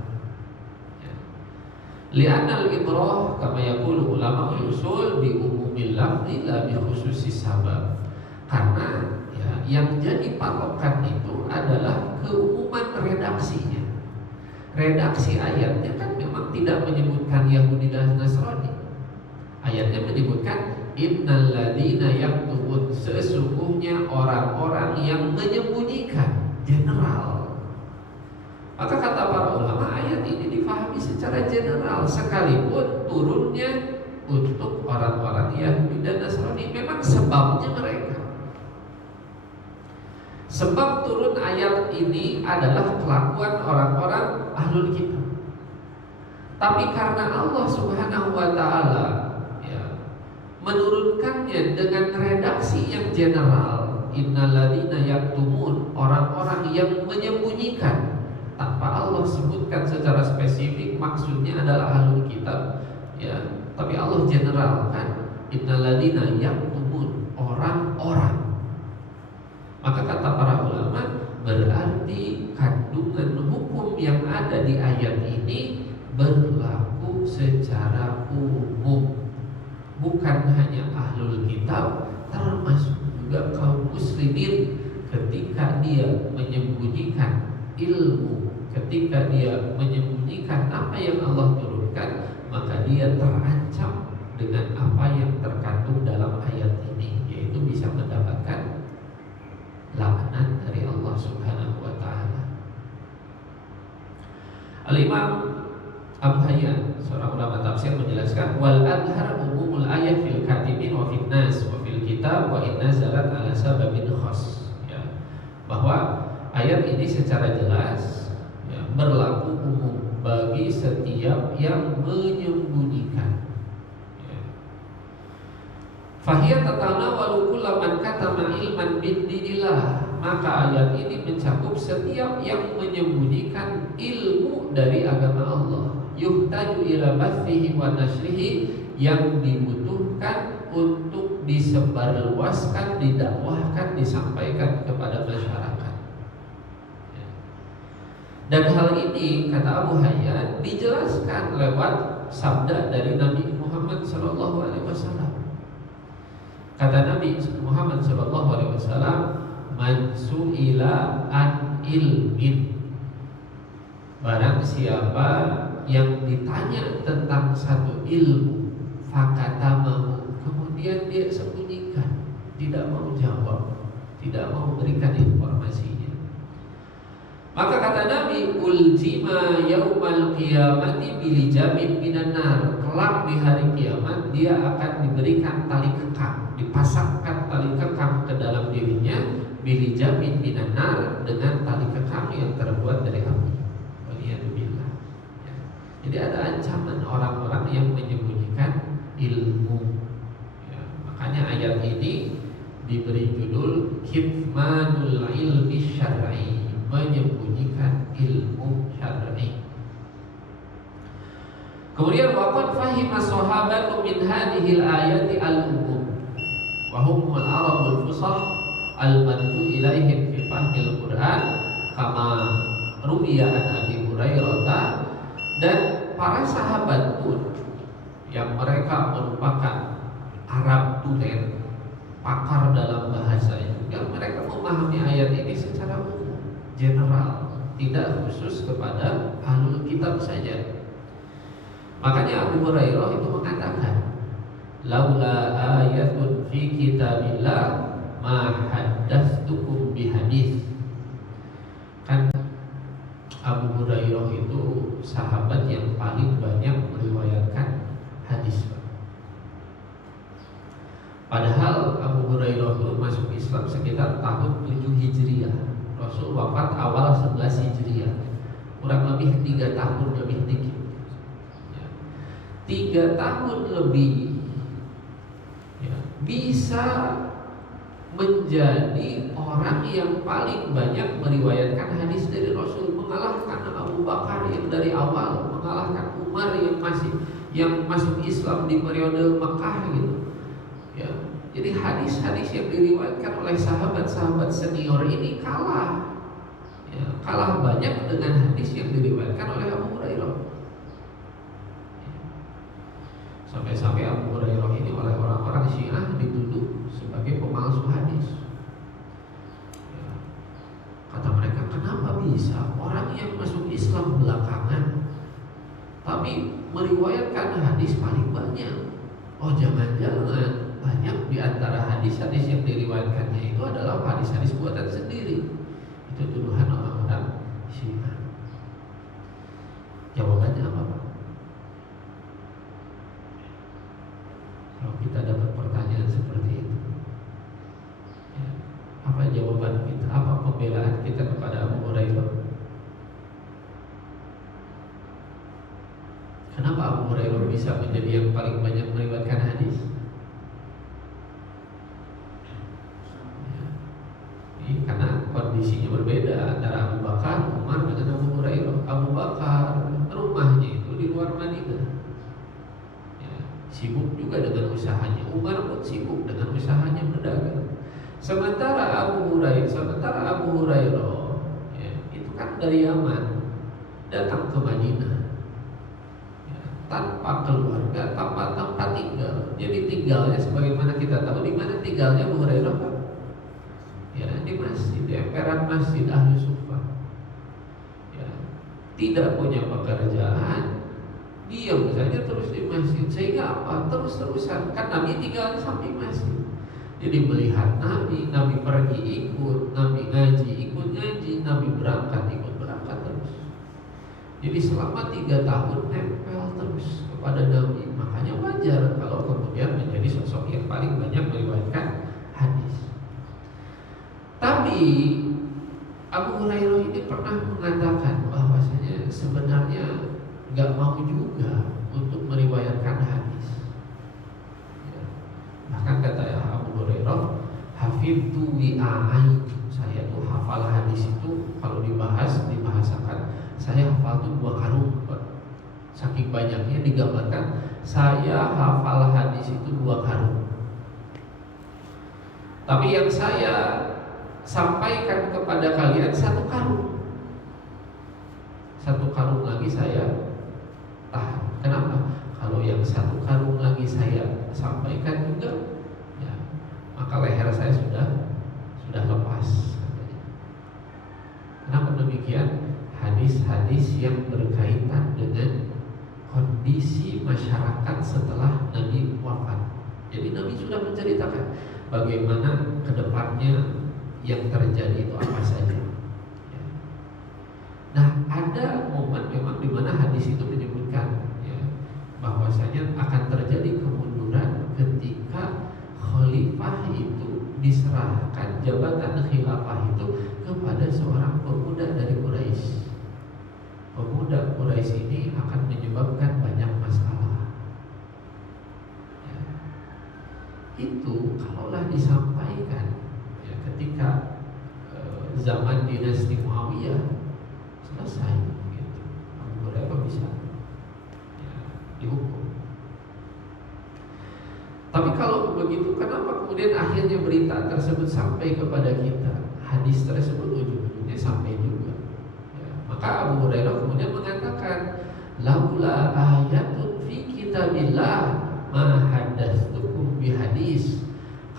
Li'anal ibrah kama yaqulu ulama usul bi umumil lafzi la bi khususis sabab. Karena ya, yang jadi patokan itu adalah keumuman redaksinya. Redaksi ayatnya kan memang tidak menyebutkan Yahudi dan Nasrani. Ayatnya menyebutkan innal ladzina yaktubun, sesungguhnya orang-orang yang menyembunyikan, general. Maka kata para ulama, ayat ini difahami secara general, sekalipun turunnya untuk orang-orang Yahudi dan Nasrani. Memang sebabnya mereka. Sebab turun ayat ini adalah kelakuan orang-orang ahlul kitab. Tapi karena Allah Subhanahu wa ta'ala ya, menurunkannya dengan redaksi yang general, innalladzina yaktumun, orang-orang yang menyembunyikan, tanpa Allah sebutkan secara spesifik maksudnya adalah ahlul kitab ya, tapi Allah generalkan innalladzina yaktumun, orang-orang. Maka kata para ulama, berarti kandungan hukum yang ada di ayat ini berlaku secara umum, bukan hanya ahlul kitab, termasuk juga kaum muslimin. Ketika dia menyembunyikan ilmu, ketika dia menyembunyikan apa yang Allah turunkan, maka dia terancam dengan apa yang terkandung dalam ayat ini, yaitu bisa mendapatkan laknat dari Allah Subhanahu wa ta'ala. Al-Imam Abu Hayyan, seorang ulama tafsir, menjelaskan wal adhar umumul ayat fil katibin wa fil nas wa fil kitab wa inna zalat ala sababin khas ya, bahwa ayat ini secara jelas ya, berlaku umum bagi setiap yang menyembunyikan. Fahiyat tatanawalu kullaman katama ilman bin dinillah, maka ayat ini mencakup setiap yang menyembunyikan ilmu dari agama Allah, yuhtaju ila bathihi wa nashrihi, yang dibutuhkan untuk disebarluaskan, didakwahkan, disampaikan kepada masyarakat. Dan hal ini kata Abu Hayyan dijelaskan lewat sabda dari Nabi Muhammad SAW. Kata Nabi Muhammad SAW, man su'ila an ilmin, barang siapa yang ditanya tentang satu ilmu, fakatamahu, kemudian dia sembunyikan, tidak mau jawab, tidak mau memberikan informasinya, maka kata Nabi, uljima yaumal qiyamati bilijamin minan nar, kelak di hari kiamat dia akan diberikan tali kekang, dipasangkan tali kekang ke dalam dirinya bilijamin minan nar, dengan tali kekang yang terbuat dari api. Waliyadzubillah. Ya. Jadi ada ancaman orang-orang yang menyembunyikan ilmu. Ya. Makanya ayat ini diberi judul kitmanul ilmi syar'i, menyembunyikan ilmu syar'i. Kemudian waqad fahima sahabatu min hadhil ayati al-umum wa hum al-arabul fusah al-marju ilaihim fi fahmil Qur'an kama ruwiya an Abi Hurairah. Dan para sahabat pun yang mereka merupakan Arab tulen, pakar dalam bahasa juga, mereka memahami ayat ini secara umum, general, tidak khusus kepada ahlul kitab saja. Makanya Abu Hurairah itu mengatakan, laula ayatun fi kitabillah ma haddatsukum bihadis. Kan Abu Hurairah itu sahabat yang paling banyak meriwayatkan hadis. Padahal Abu Hurairah itu masuk Islam sekitar tahun 7 Hijriah. Rasul wafat awal 11 Hijriah. Kurang lebih 3 tahun lebih dikit. 3 tahun lebih ya, bisa menjadi orang yang paling banyak meriwayatkan hadis dari Rasul, mengalahkan Abu Bakar yang dari awal, mengalahkan Umar yang masuk Islam di periode Mekah gitu. Ya, jadi hadis-hadis yang diriwayatkan oleh sahabat-sahabat senior ini kalah, ya, kalah banyak dengan hadis yang diriwayatkan oleh Abu Hurairah. Sampai-sampai Abu Hurairah ini oleh orang-orang Syiah dituduh sebagai pemalsu hadis. Ya. Kata mereka, kenapa bisa orang yang masuk Islam belakangan tapi meriwayatkan hadis paling banyak? Oh, jangan-jangan banyak di antara hadis-hadis yang diriwayatkannya itu adalah hadis-hadis buatan sendiri. Itu tuduhan orang-orang Syiah. Jawabannya apa, Pak? Kalau kita dapat pertanyaan seperti itu, ya, apa jawaban kita? Apa pembelaan kita kepada Abu Hurairah? Kenapa Abu Hurairah bisa menjadi yang paling banyak meriwayatkan hadis? Ya, karena kondisinya berbeda antara Abu Bakar, Umar dengan Abu Hurairah. Abu Bakar rumahnya itu di luar Madinah, sibuk juga dengan usahanya. Umar pun sibuk dengan usahanya berdagang. Sementara Abu Hurairah ya, itu kan dari Yaman datang ke Madinah ya, tanpa keluarga, tanpa tempat tinggal. Jadi tinggalnya sebagaimana kita tahu, di mana tinggalnya Abu Hurairah, Pak? Ya, di masjid, di emperan masjid Ahlu Suffah. Ya, tidak punya pekerjaan, diam saja terus di masjid. Sehingga apa? Terus-terusan. Kan Nabi tinggal di samping masjid. Jadi melihat Nabi pergi ikut, Nabi ngaji ikut ngaji, Nabi berangkat ikut berangkat terus. Jadi selama 3 tahun nempel terus kepada Nabi. Makanya wajar kalau kemudian menjadi sosok yang paling banyak meriwayatkan hadis. Tapi Abu Hurairah ini pernah mengatakan bahwasanya sebenarnya nggak mau juga untuk meriwayatkan hadis. Ya. Bahkan kata Abu Hurairah, hafidtu wi'a'ain, saya tuh hafal hadis itu kalau dibahasakan, saya hafal tuh 2 karung. Saking banyaknya digambarkan, saya hafal hadis itu 2 karung. Tapi yang saya sampaikan kepada kalian 1 karung. 1 karung lagi saya tahan. Kenapa? Kalau yang 1 karung lagi saya sampaikan juga, ya, maka leher saya sudah lepas. Kenapa demikian? Hadis-hadis yang berkaitan dengan kondisi masyarakat setelah Nabi wafat. Jadi Nabi sudah menceritakan bagaimana kedepannya yang terjadi itu apa saja. Nah, ada momen memang di mana hadis itu menyebutkan ya, bahwasanya akan terjadi kemunduran ketika khalifah itu diserahkan jabatan khilafah itu kepada seorang pemuda dari Quraisy. Pemuda Quraisy ini akan menyebabkan banyak masalah. Ya. Itu kalaulah disampaikan ya, ketika zaman dinasti Muawiyah selesai, gitu. Abu Hurairah bisa ya, dihukum. Tapi kalau begitu, kenapa kemudian akhirnya berita tersebut sampai kepada kita? Hadis tersebut ujung-ujungnya sampai juga. Maka Abu Hurairah kemudian mengatakan, laula ayatun fi kitabillah ma haddatsukum bi hadis.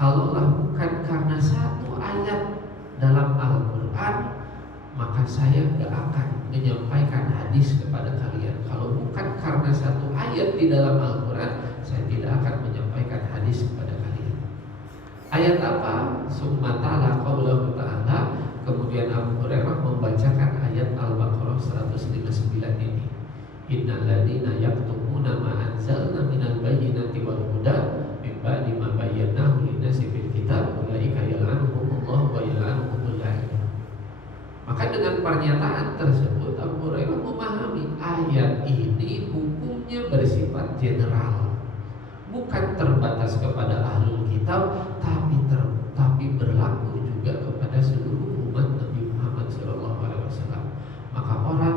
Kalaulah bukan karena satu ayat dalam Al-Qur'an, maka saya tidak akan menyampaikan hadis kepada kalian. Kalau bukan karena satu ayat di dalam Al-Qur'an, saya tidak akan menyampaikan hadis kepada kalian. Ayat apa? Summa ta'ala qaulahu ta'ala. Kemudian Abu Hurairah membacakan ayat Al-Baqarah 159 ini. Innal ladzina yaktumuna ma anzalna minal bayyinati wal huda min ba'di ma bayyanahu lin-nasi fil kitab ulaika yal'anuhumullah wa yal'anuhumul la'inun. Maka dengan pernyataan tersebut Abu Hurairah memahami ayat ini hukumnya bersifat general, bukan terbatas kepada ahlul kitab, tapi berlaku juga kepada seluruh umat Nabi Muhammad SAW. Maka orang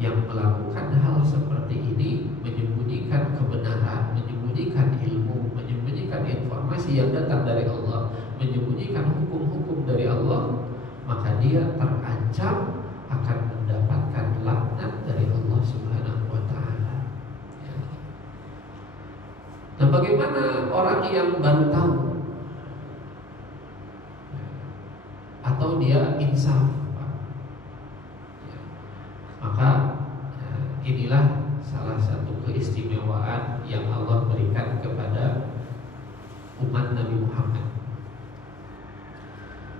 yang melakukan hal seperti ini, menyembunyikan kebenaran, menyembunyikan ilmu, menyembunyikan informasi yang datang dari Allah, menyembunyikan hukum-hukum dari Allah, maka dia terancam akan mendapatkan laknat dari Allah Subhanahu wa Ta'ala. Ya. Nah, bagaimana orang yang baru tahu atau dia insaf, ya, maka inilah salah satu keistimewaan yang Allah berikan kepada umat Nabi Muhammad.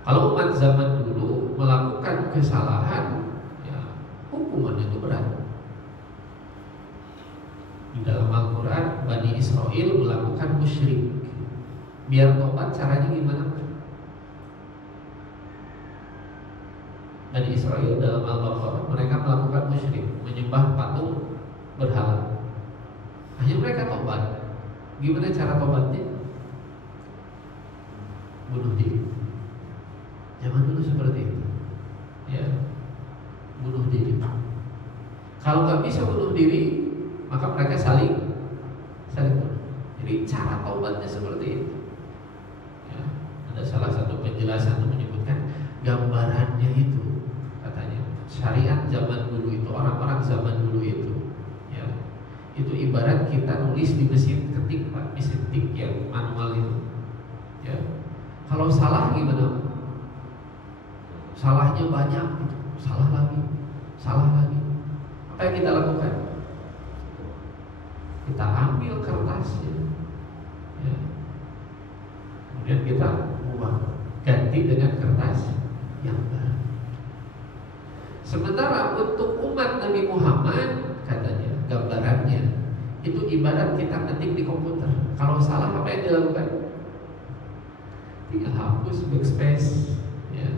Kalau umat zaman dulu melakukan kesalahan, ya, hukumannya itu berat. Di dalam Al-Quran, Bani Israel melakukan musyrik. Biar tobat caranya gimana? Bani Israel dalam Al-Baqarah, mereka melakukan musyrik, menyembah patung berhala. Akhirnya mereka tobat. Gimana cara tobatnya? Bunuh diri. Zaman dulu seperti itu, ya, bunuh diri. Kalau nggak bisa bunuh diri, maka mereka saling bunuh. Jadi cara taubatnya seperti itu. Ya, ada salah satu penjelasan yang menyebutkan gambarannya itu, katanya syariat zaman dulu itu, orang-orang zaman dulu itu, ya, itu ibarat kita nulis di mesin ketik, Pak, mesin ketik yang manual itu. Ya, kalau salah gimana? Salahnya banyak, salah lagi. Apa yang kita lakukan? Kita ambil kertasnya, ya. Kemudian kita ubah, ganti dengan kertas yang baru. Sementara untuk umat Nabi Muhammad, katanya gambarannya itu ibarat kita ketik di komputer. Kalau salah apa yang dilakukan? Tinggal hapus backspace, ya.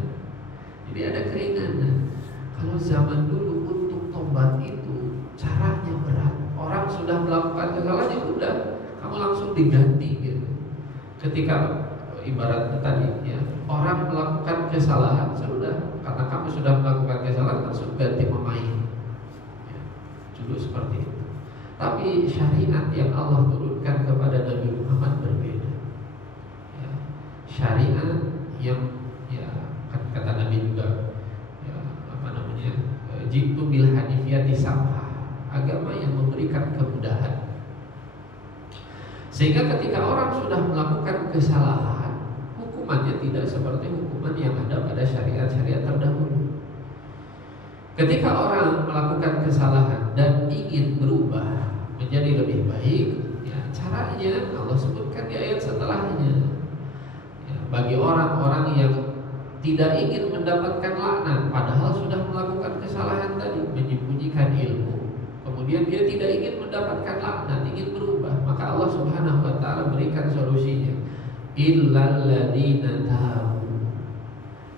Jadi ada keringanan. Kalau zaman dulu untuk tobat itu caranya berat. Orang sudah melakukan kesalahan, ya udah, kamu langsung diganti gitu. Ketika ibarat tadi, ya, orang melakukan kesalahan, sudah, karena kamu sudah melakukan kesalahan, langsung ganti pemain. Ya, dulu seperti itu. Tapi syariat yang Allah turunkan kepada Nabi Muhammad berbeda. Ya, syariat yang, ya, kata Nabi juga, ya, jitu bil hanifiyati samha, agama yang memberikan kemudahan. Sehingga ketika orang sudah melakukan kesalahan, hukumannya tidak seperti hukuman yang ada pada syariat-syariat terdahulu. Ketika orang melakukan kesalahan dan ingin berubah menjadi lebih baik, ya, caranya Allah sebutkan di ayat setelahnya. Ya, bagi orang-orang yang tidak ingin mendapatkan laknat, padahal sudah melakukan kesalahan tadi, menyembunyikan ilmu, kemudian dia tidak ingin mendapatkan laknat, ingin berubah, maka Allah Subhanahu wa Ta'ala berikan solusinya. illal ladzina tabu,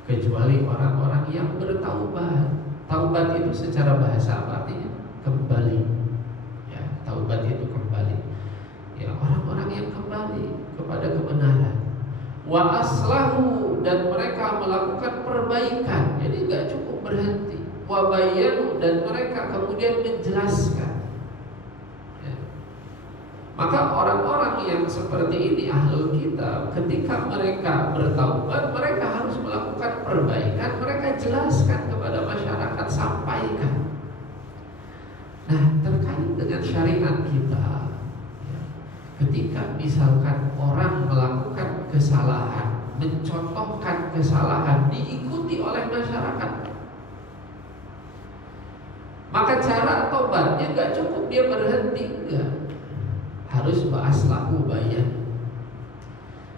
kecuali orang-orang yang bertaubat. Taubat itu secara bahasa apa artinya? Kembali. Ya, taubat itu kembali. Ya, orang-orang yang kembali kepada kebenaran. Wa aslahu, dan mereka melakukan perbaikan. Jadi nggak cukup berhenti. Wa bayyanu, dan mereka kemudian menjelaskan. Ya. Maka orang-orang yang seperti ini ahlul kitab, ketika mereka bertaubat, mereka harus melakukan perbaikan. Mereka jelaskan kepada masyarakat, sampaikan. Nah, terkait dengan syariat kita, ketika misalkan orang melakukan kesalahan, mencontohkan kesalahan, diikuti oleh masyarakat, maka cara tobatnya gak cukup dia berhenti, enggak, harus ba'aslahu bayan.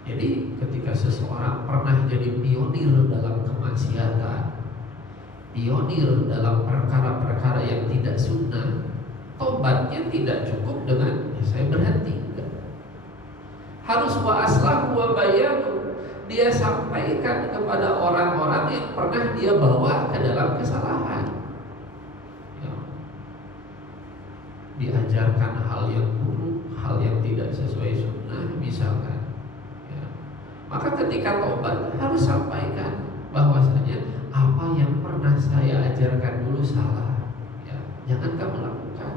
Jadi ketika seseorang pernah jadi pionir dalam kemaksiatan, pionir dalam perkara-perkara yang tidak sunnah, tobatnya tidak cukup dengan saya berhenti. Harus wa aslahu wa bayanu, dia sampaikan kepada orang-orang yang pernah dia bawa ke dalam kesalahan. Ya. Diajarkan hal yang buruk, hal yang tidak sesuai sunnah misalkan. Ya. Maka ketika tobat harus sampaikan bahwasanya apa yang pernah saya ajarkan dulu salah. Ya. Jangan kamu lakukan.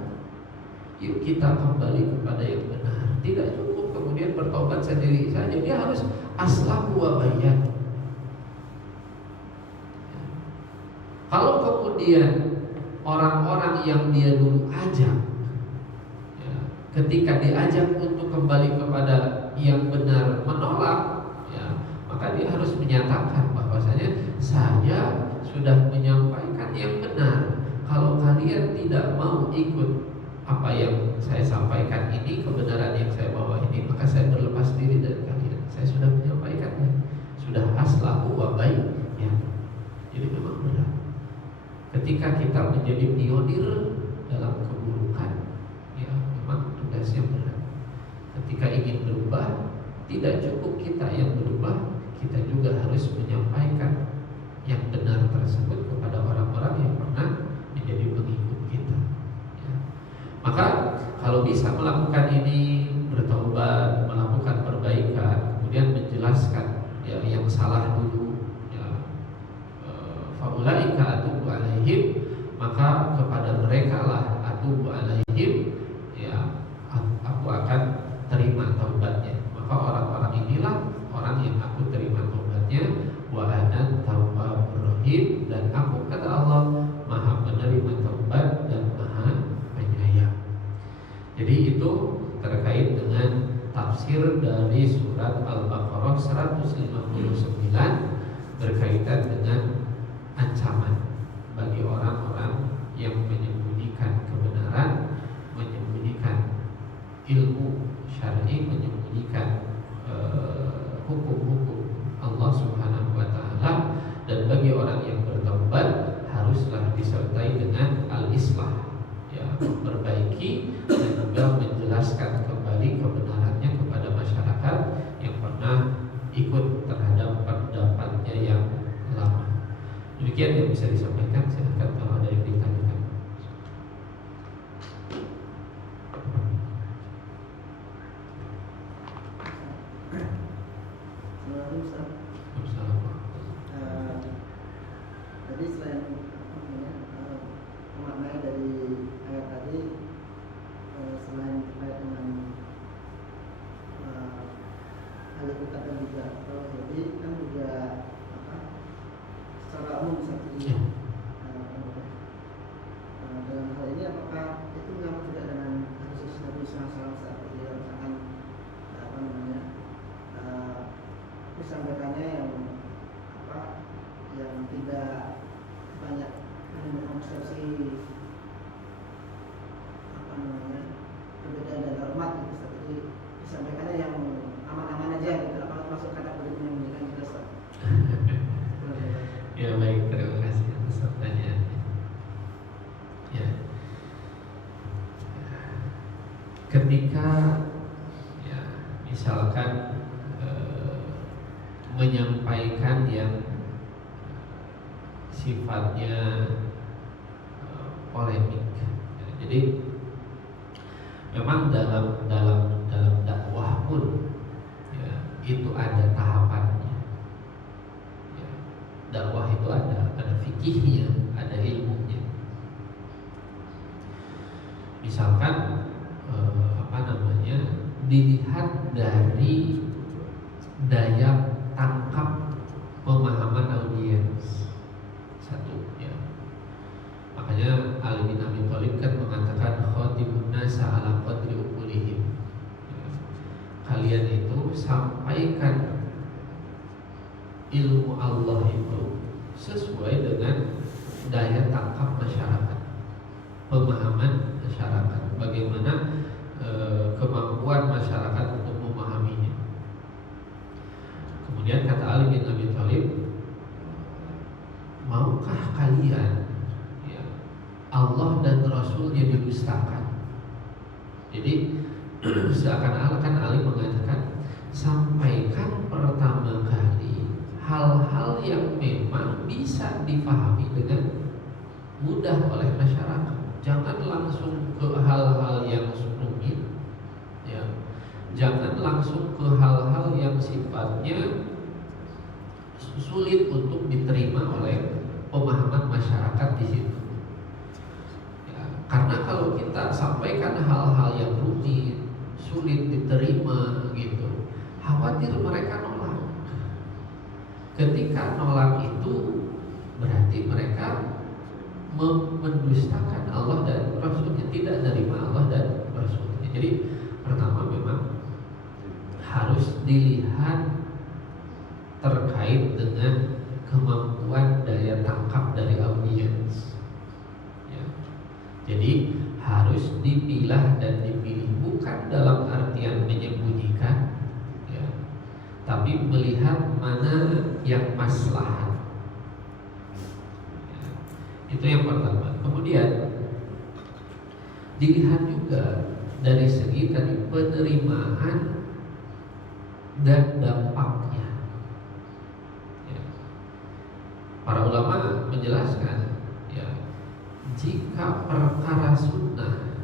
Yuk kita kembali kepada yang benar. Tidak cukup kemudian bertobat sendiri saja, dia harus aslahu wa bayan. Kalau kemudian orang-orang yang dia dulu ajak, ya, ketika diajak untuk kembali kepada yang benar menolak, ya, maka dia harus menyatakan bahwasanya saya sudah menyampaikan yang benar. Kalau kalian tidak mau ikut apa yang saya sampaikan ini, kebenaran yang saya bawa ini, maka saya berlepas diri dari kalian. Saya sudah menyampaikannya, sudah aslahu wa bayan. Ya. Jadi memang berat. Ketika kita menjadi pionir dalam keburukan, ya memang tugasnya berat. Ketika ingin berubah, tidak cukup kita yang berubah, kita juga harus menyampaikan yang benar tersebut kepada orang-orang yang pernah menjadi pengikut kita. Maka kalau bisa melakukan ini, bertaubat, melakukan perbaikan, kemudian menjelaskan ya, yang salah dulu, ya, faulaika atubu alaihim, maka kepada mereka lah atubu alaihim, ya aku akan terima taubatnya. Maka orang-orang inilah orang yang aku terima taubatnya. Wa ana tawwabur rahim, dan aku kata Allah Maha penerima taubat dan Maha penyayang. Jadi itu terkait dengan tafsir dari surat Al-Baqarah 159 berkaitan dengan ancaman bagi orang-orang yang menyembunyikan kebenaran, menyembunyikan ilmu syar'i, menyembunyikan hukum-hukum Allah Subhanahu wa taala. Dan bagi orang yang bertaubat haruslah disertai dengan al-islah, ya, memperbaiki dan juga menjelaskan kembali kebenarannya kepada masyarakat yang pernah ikut terhadap pendapatnya yang lama. Demikian yang bisa disampaikan. Silakan kalau ada yang ditanyakan. Jadi selain makna dari ayat tadi, selain terkait dengan ahli kitab dan juga jadi kan juga secara umum seperti dalam hal ini apakah itu mengaku juga dengan hadis Nabi SAW seperti misalkan disampaikannya yang tidak banyak mengkonsumsi perbedaan dan hormat gitu, seperti disampaikannya yang aman-aman aja gitu, apa masuk kategori yang jelas. Ya baik, terima kasih atas pertanyaannya. Ya, ketika ya misalkan menyampaikan yang sifatnya polemik. Jadi memang dalam dakwah pun ya, itu ada tahapannya. Ya, dakwah itu ada fikihnya, ada ilmunya. Misalkan dilihat dari daya tangkap pemahaman audiens. Satu ya. Makanya Ali bin Abi Thalib kan mengatakan khatibun nasa ala qadri uqulihim. Ya. Kalian itu sampaikan ilmu Allah itu sesuai dengan daya tangkap masyarakat, pemahaman masyarakat, bagaimana kemampuan masyarakat untuk memahaminya. Kemudian kata Ali bin Abi Thalib, maukah kalian ya, Allah dan Rasulnya didustakan? Jadi seakan-akan Ali mengatakan, sampaikan pertama kali hal-hal yang memang bisa dipahami dengan mudah oleh masyarakat. Jangan langsung ke hal-hal yang rumit, ya. Jangan langsung ke hal-hal yang sifatnya sulit untuk diterima oleh pemahaman masyarakat di situ. Ya, karena kalau kita sampaikan hal-hal yang rumit, sulit diterima, gitu, khawatir mereka nolak. Ketika nolak itu berarti mereka mendustakan Allah dan Rasulnya, tidak menerima Allah dan Rasulnya. Jadi pertama memang harus dilihat terkait dengan kemampuan daya tangkap dari audiens. Ya. Jadi harus dipilah dan dipilih, bukan dalam artian menyembunyikan, ya, tapi melihat mana yang maslahat. Itu yang pertama. Kemudian dilihat juga dari segi tadi penerimaan dan dampaknya. Ya. Para ulama menjelaskan, ya, jika perkara sunnah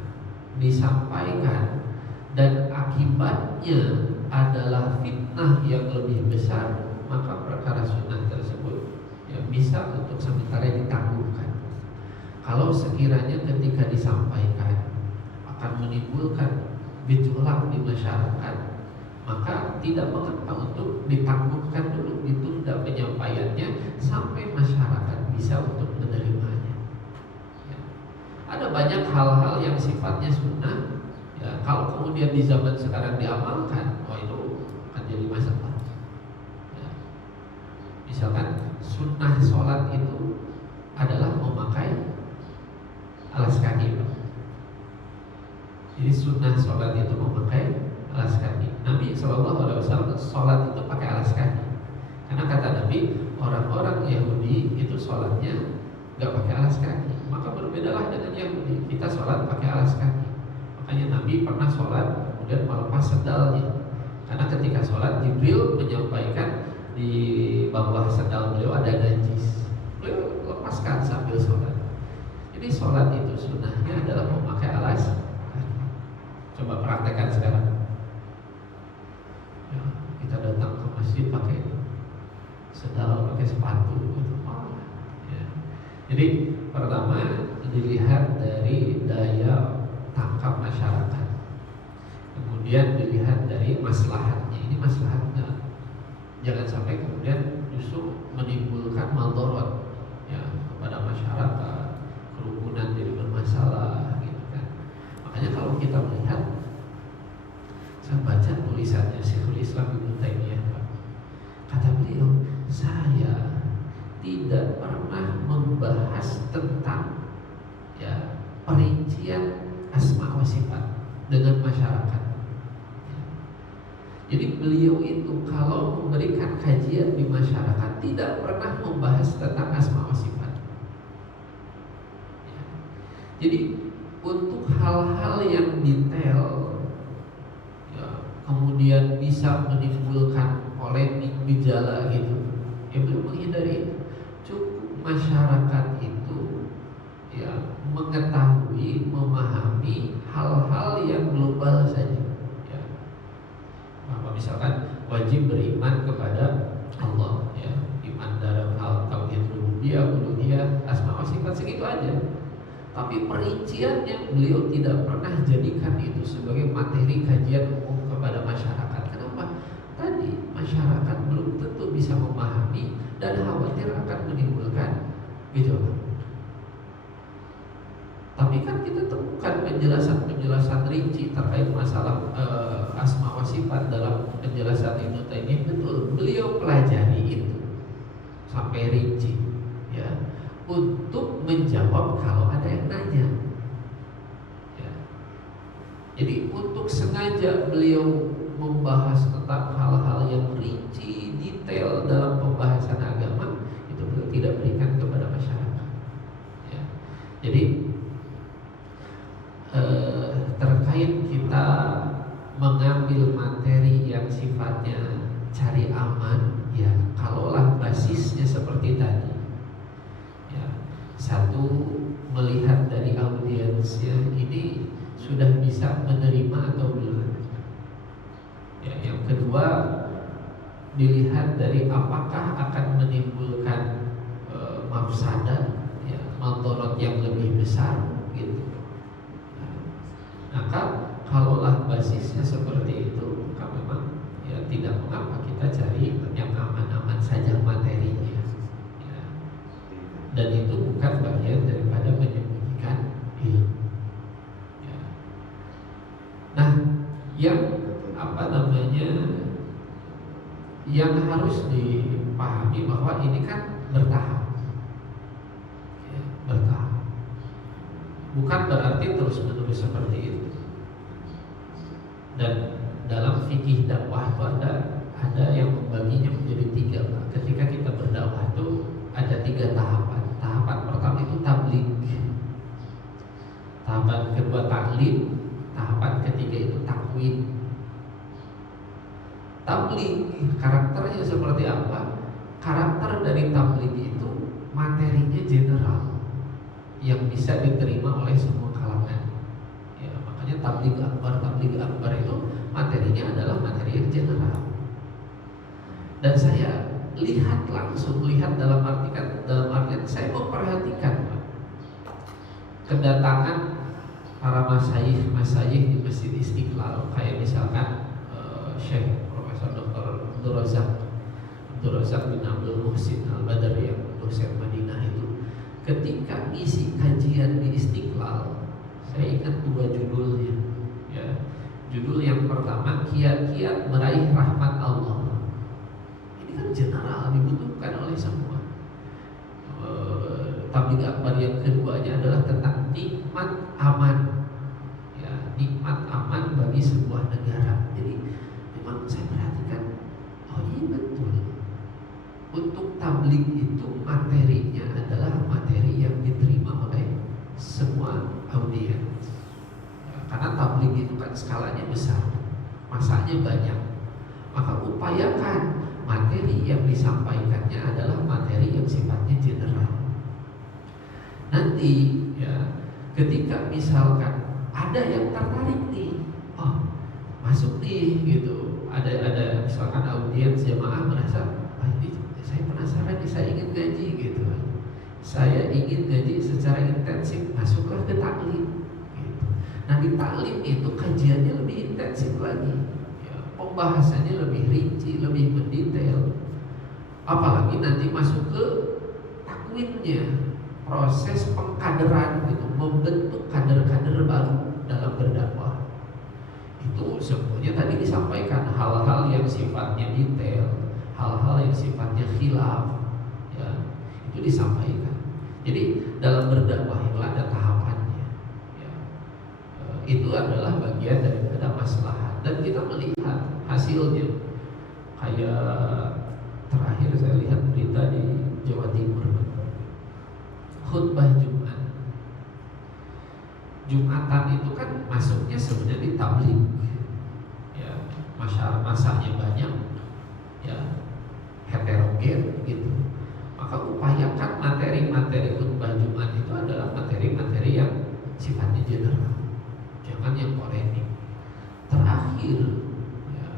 disampaikan dan akibatnya adalah fitnah yang lebih besar, maka perkara sunnah tersebut ya bisa untuk sementara ditangguhkan. Kalau sekiranya ketika disampaikan akan menimbulkan gejolak di masyarakat, maka tidak mengapa untuk ditangguhkan dulu, ditunda penyampaiannya sampai masyarakat bisa untuk menerimanya. Ya. Ada banyak hal-hal yang sifatnya sunnah, ya, kalau kemudian di zaman sekarang diamalkan, wah itu akan jadi masalah. Ya. Misalkan sunnah sholat itu adalah memakai alas kaki. Jadi sunnah sholat itu memakai alas kaki. Nabi SAW sholat itu pakai alas kaki. Karena kata Nabi, orang-orang Yahudi itu sholatnya gak pakai alas kaki. Maka berbedalah dengan Yahudi, kita sholat pakai alas kaki. Makanya Nabi pernah sholat kemudian melepas sendalnya. Karena ketika sholat Jibril menyampaikan di bawah sendal beliau ada najis. Beliau lepaskan sambil sholat. Jadi sholat itu sunnahnya adalah memakai alas kaki. Coba praktekkan sekarang. Ya, kita datang ke masjid pakai sendal, pakai sepatu, gitu. Ya. Jadi pertama dilihat dari daya tangkap masyarakat. Kemudian dilihat dari maslahatnya. Ini maslahatnya. Jangan sampai kemudian justru menimbulkan maldorot, ya, kepada masyarakat. Kerumunan jadi bermasalah, gitu kan. Makanya kalau kita melihat, saya baca tulisannya Syekhul Islam Ibnu Taimiyah, kata beliau, saya tidak pernah membahas tentang, ya, perincian asma wa sifat dengan masyarakat. Jadi beliau itu kalau memberikan kajian di masyarakat tidak pernah membahas tentang asma wa sifat. Jadi untuk hal-hal yang detail, ya, kemudian bisa menimbulkan polemik gejala gitu. Ya beliau menghindari itu. Cukup masyarakat itu ya mengetahui, memahami hal-hal yang global saja. Ya. Bahwa misalkan wajib beriman kepada Allah, ya, iman dalam hal tauhid rububiyah, uluhiyah, asma wa sifat, segitu aja. Tapi perinciannya beliau tidak pernah jadikan itu sebagai materi kajian umum kepada masyarakat. Kenapa? Tadi masyarakat belum tentu bisa memahami dan khawatir akan menimbulkan gejolak. Tapi kan kita temukan penjelasan rinci terkait masalah asma wa sifat dalam penjelasan Ibnu Taimiyah. Betul, beliau pelajari itu sampai rinci, ya, untuk menjawab kalau ada yang nanya. Ya. Jadi untuk sengaja beliau membahas tentang hal-hal yang rinci, detail dalam pembahasan agama, itu beliau tidak berikan kepada masyarakat. Ya. Jadi terkait kita mengambil materi yang sifatnya cari aman, ya, kalaulah basisnya seperti tadi, ya, satu, melihat dari audiensnya ini sudah bisa menerima atau belum, ya, yang kedua dilihat dari apakah akan menimbulkan mafsadah, ya, madharat yang lebih besar gitu. Maka kalaulah basisnya seperti itu, maka memang ya tidak mengapa kita cari yang aman-aman saja materinya, ya. Dan itu bukan bagian daripada menyembunyikan ilmu, ya. Nah, yang yang harus dipahami bahwa ini kan bertahap, ya, bertahap. Bukan berarti terus-menerus seperti itu. Dan dalam fikih dakwah itu ada yang membaginya menjadi 3. Ketika kita berdakwah itu ada 3 tahapan. Tahapan pertama itu tabligh, tahapan kedua taklim, tahapan ketiga itu takwin. Tabligh karakternya seperti apa? Karakter dari tabligh itu materinya general, yang bisa diterima oleh semua kalangan. Ya, makanya tabligh akbar itu materinya adalah materi yang general. Dan saya lihat dalam artian saya memperhatikan kedatangan para masyayikh di Masjid Istiqlal, kayak misalkan Syekh Profesor Dr. Abdul Razak bin Abdul Muhsin Al-Badr yang dosen Madinah itu, ketika ngisi kajian di Istiqlal, saya ingat 2 judulnya, ya. Judul yang pertama, kiat-kiat meraih rahmat Allah. Ini kan general, dibutuhkan oleh semua. Tabligh akbar yang keduanya adalah tentang nikmat aman, ya, nikmat aman bagi sebuah negara. Jadi memang saya perhatikan, oh iya betul, untuk tabligh itu materinya adalah materi yang diterima oleh semua audiens, ya, karena tabligh itu kan skalanya besar, masanya banyak. Maka upayakan materi yang disampaikannya adalah materi yang sifatnya general. Nanti, ya, ketika misalkan ada yang tertarik nih, oh masuk nih gitu, ada misalkan audiens jamaah merasa, saya penasaran nih, saya ingin gaji gitu, saya ingin gaji secara intensif, masuklah ke taklim gitu. Nah di taklim itu kajiannya lebih intensif lagi, ya, pembahasannya lebih rinci, lebih mendetail. Apalagi nanti masuk ke takwinnya, proses pengkaderan gitu, membentuk kader-kader baru dalam berdakwah. Itu semuanya tadi disampaikan, hal-hal yang sifatnya detail, hal-hal yang sifatnya khilaf, ya, itu disampaikan. Jadi dalam berdakwah itu ada tahapannya, ya. Itu adalah bagian daripada maslahat, dan kita melihat hasilnya. Kayak terakhir saya lihat berita di Jawa Timur, khutbah Jumatan itu kan masuknya sebenarnya di tabligh, ya, masanya banyak, ya heterogen gitu. Maka upayakan materi-materi khutbah Jumat itu adalah materi-materi yang sifatnya general, jangan yang polemik. Terakhir, ya,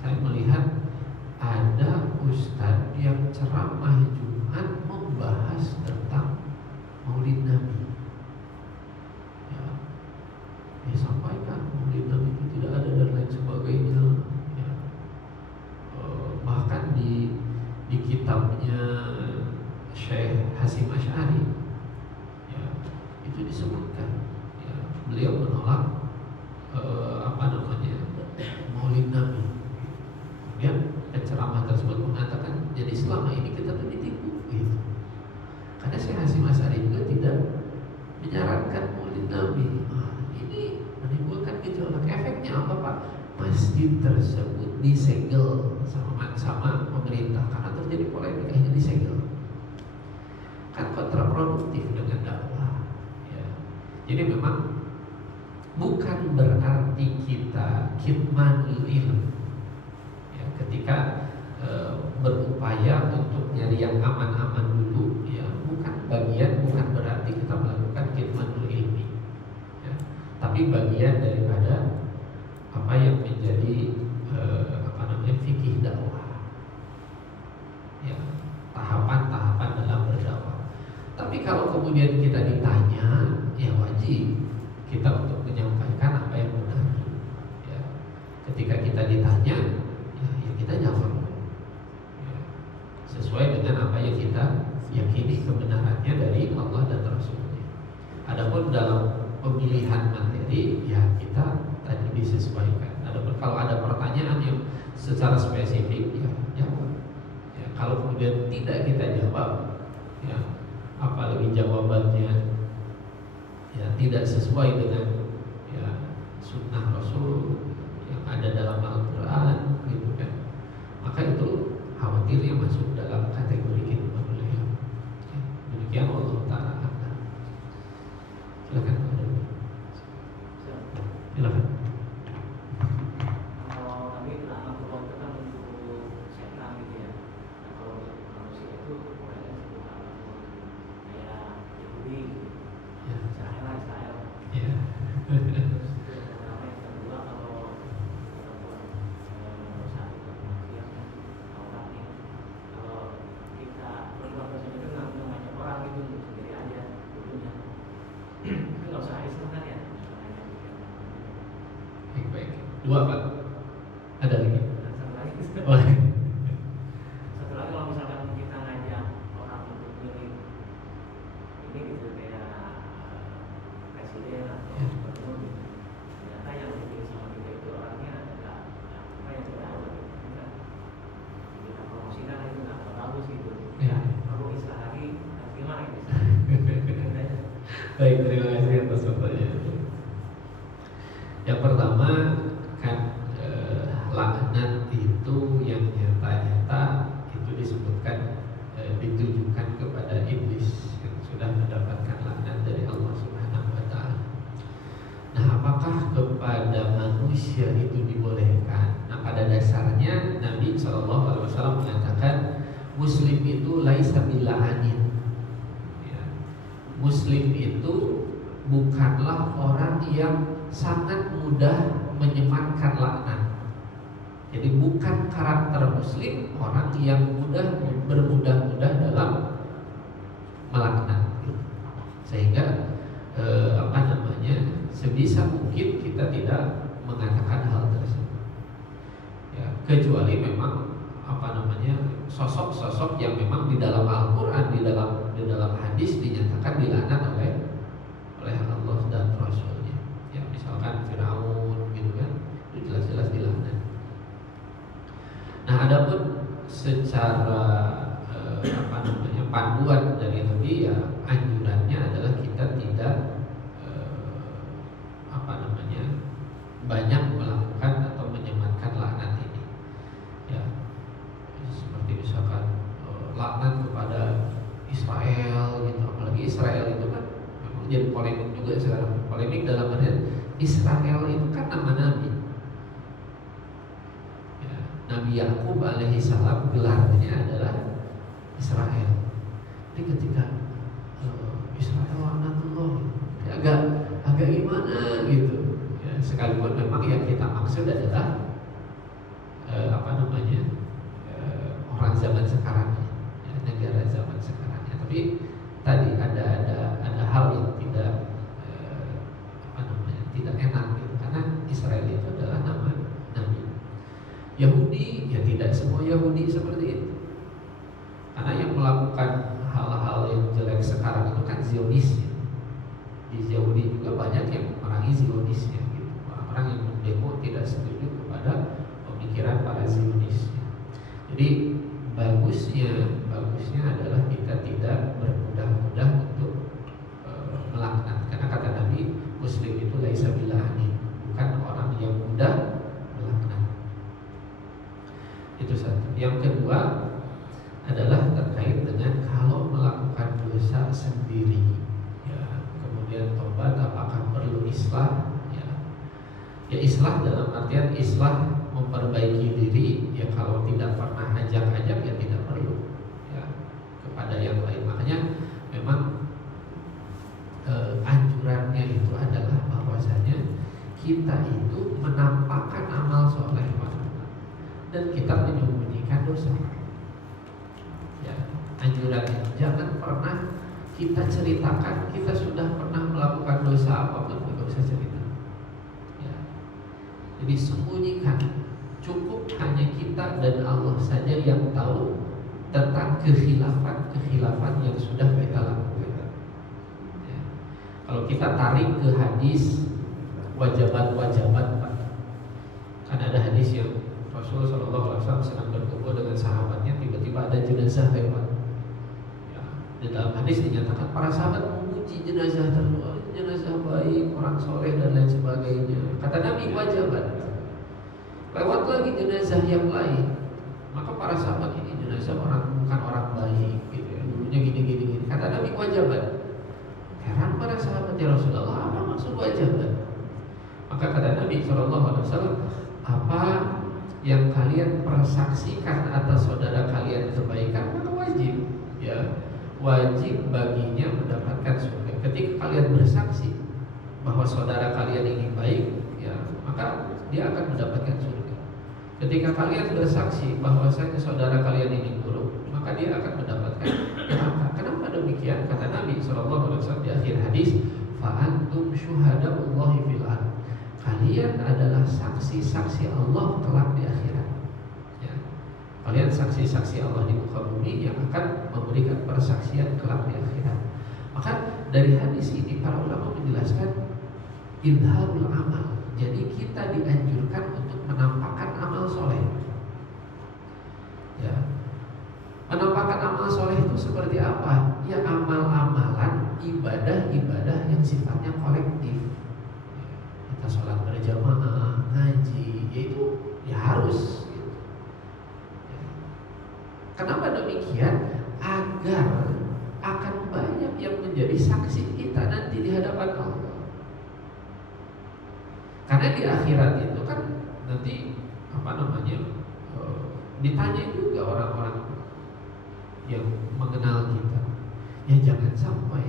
saya melihat ada ustadz yang ceramah Jumat membahas tentang Maulid Nabi. Ya, dia sampaikan Maulid Nabi itu tidak ada dan lain sebagainya. Ya, bahkan di kitabnya Syekh Hasyim Asy'ari, ya, itu disebutkan, ya, beliau menolak Maulid Nabi. Kemudian penceramah tersebut mengatakan, jadi selama ini kita tuh ditipu gitu. Karena Syekh Hasyim Asy'ari juga tidak menyarankan Maulid Nabi. Ini menimbulkan gejolak. Efeknya apa, Pak? Masjid tersebut disegel sama pemerintah karena terjadi polemik, akhirnya disegel. Kan kontraproduktif dengan dakwah, ya. Jadi memang bukan berarti kita kitmanul ilm, ya, ketika berupaya untuk nyari yang aman-aman dulu, ya, bukan berarti kita melakukan kitmanul ilmi, ya, tapi bagian daripada apa yang menjadi fikih dakwah, ya, tahapan-tahapan dalam berdakwah. Tapi kalau kemudian kita ditanya, ya wajib kita untuk menyampaikan apa yang benar, ya. Ketika kita ditanya, ya kita jawab, ya, sesuai dengan apa yang kita yakini kebenarannya dari Allah dan Rasulnya. Adapun dalam pemilihan materi, ya kita tadi disesuaikan. Adapun kalau ada pertanyaan yang secara spesifik, ya jawab. Ya, kalau kemudian tidak kita jawab, ya, apalagi jawabannya, ya, tidak sesuai dengan, ya, sunnah Rasul yang ada dalam Al-Quran, gitu kan, maka itu khawatirnya masuk dalam kategori kita beliau. Ya, demikian Allah Ta'ala. Silakan. Silakan. Dua, Pak. Ada lagi? Oh. Satu lagi, kalau misalkan kita ngajak orang untuk pilih ini gitu, kayak presiden atau gubernur gitu, ternyata yang dipilih sama kita itu orangnya adalah apa yang kita ada gitu, kita promosikan itu nggak bagus gitu. Ya, perlu istilah lagi, gimana gitu? Baik, terima kasih atas pertanyaan. Yang pertama, kan laknat itu yang nyata-nyata itu disebutkan ditujukan kepada iblis yang sudah mendapatkan laknat dari Allah Subhanahu wa Ta'ala. Nah, apakah kepada manusia itu dibolehkan? Nah, pada dasarnya Nabi SAW mengatakan Muslim itu laisa bila'anin, ya. Muslim itu bukanlah orang yang sangat mudah menyematkan laknat. Jadi bukan karakter Muslim orang yang bermudah-mudah dalam melaknat. Sehingga sebisa mungkin kita tidak mengatakan hal tersebut. Ya, kecuali memang sosok-sosok yang memang di dalam Al-Quran, di dalam hadis dinyatakan dilaknat oleh Allah dan Rasulnya. Ya, misalkan Firaun gitu kan, itu jelas-jelas dilaknat. Nah, adapun secara panduan dari Nabi, ya anjurannya adalah kita tidak banyak melakukan atau menyematkan laknat ini. Ya, seperti misalkan laknat kepada Israel gitu, apalagi Israel itu kan memang jadi polemik juga sekarang. Polemik dalam artian Israel itu kan nama Nabi. Ya, Nabi Nabi Yakub alaihi salam gelarnya adalah Israel. Jadi ketika Israel laknatullah, agak gimana gitu. Ya, sekalipun memang yang kita maksud adalah orang zaman sekarang, ya, negara zaman sekarangnya. Tapi tadi ada hal yang tidak tidak enak gitu. Karena Israel itu adalah nama Nabi. Yahudi, ya tidak semua Yahudi seperti itu. Karena yang melakukan hal-hal yang jelek sekarang itu kan Zionis ya. Di Yahudi juga banyak yang memerangi Zionis ya, gitu. Orang-orang yang mendemo tidak setuju kepada pemikiran para Zionis ya. Jadi bagusnya adalah kita tidak bermudah-mudah untuk melaknat. Karena kata Nabi, Muslim itu laisa bil'ani, bukan orang yang mudah melaknat. Itu satu. Yang kedua adalah terkait dengan kalau melakukan dosa sendiri, ya, kemudian tobat, apakah perlu islah? Ya islah dalam artian islah memperbaiki diri. Ya kalau tidak pernah ajak-ajak ya tidak perlu ya kepada yang lain. Makanya memang anjurannya itu adalah bahwasanya kita itu menampakkan amal soleh dan kita menyembunyikan dosa. Ya, anjurannya jangan pernah kita ceritakan kita sudah pernah melakukan dosa apapun, tidak usah cerita. Ya. Jadi sembunyikan. Cukup hanya kita dan Allah saja yang tahu tentang kekhilafan yang sudah kita lakukan. Ya. Kalau kita tarik ke hadis wajabat-wajabat, Pak, kan ada hadis yang Rasulullah SAW sedang berkumpul dengan sahabatnya, tiba-tiba ada jenazah lewat. Ya, di dalam hadis dinyatakan para sahabat memuji jenazah tersebut, jenazah baik, orang soleh dan lain sebagainya. Kata Nabi wajabat. Lewat lagi jenazah yang lain, maka para sahabat ini jenazah bukan orang baik, gitu ya. Dulunya gini. Kata Nabi wajabat. Heran para sahabat, ya Rasulullah, apa maksud wajabat? Maka kata Nabi SAW, apa yang kalian persaksikan atas saudara kalian kebaikan maka wajib, ya, wajib baginya mendapatkan surga. Ketika kalian bersaksi bahwa saudara kalian ini baik, ya, maka dia akan mendapatkan surga. Ketika kalian bersaksi bahwasanya saudara kalian ini buruk, maka dia akan mendapatkan neraka. Kenapa demikian? Kata Nabi SAW di akhir hadis, fa'antum syuhada'ullahi fil ardh. Kalian adalah saksi-saksi Allah kelak di akhirat. Ya. Kalian saksi-saksi Allah di muka bumi yang akan memberikan persaksian kelak di akhirat. Maka dari hadis ini para ulama menjelaskan idharul amal. Jadi kita dianjurkan untuk menampakkan amal soleh. Ya. Menampakkan amal soleh itu seperti apa? Ya amal-amalan, ibadah-ibadah yang sifatnya kolektif. Kita sholat berjamaah, ngaji, yaitu ya harus gitu. Ya. Kenapa demikian? Agar akan banyak yang menjadi saksi kita nanti di hadapan Allah. Karena di akhirat itu kan nanti ditanya juga orang-orang yang mengenal kita. Ya jangan sampai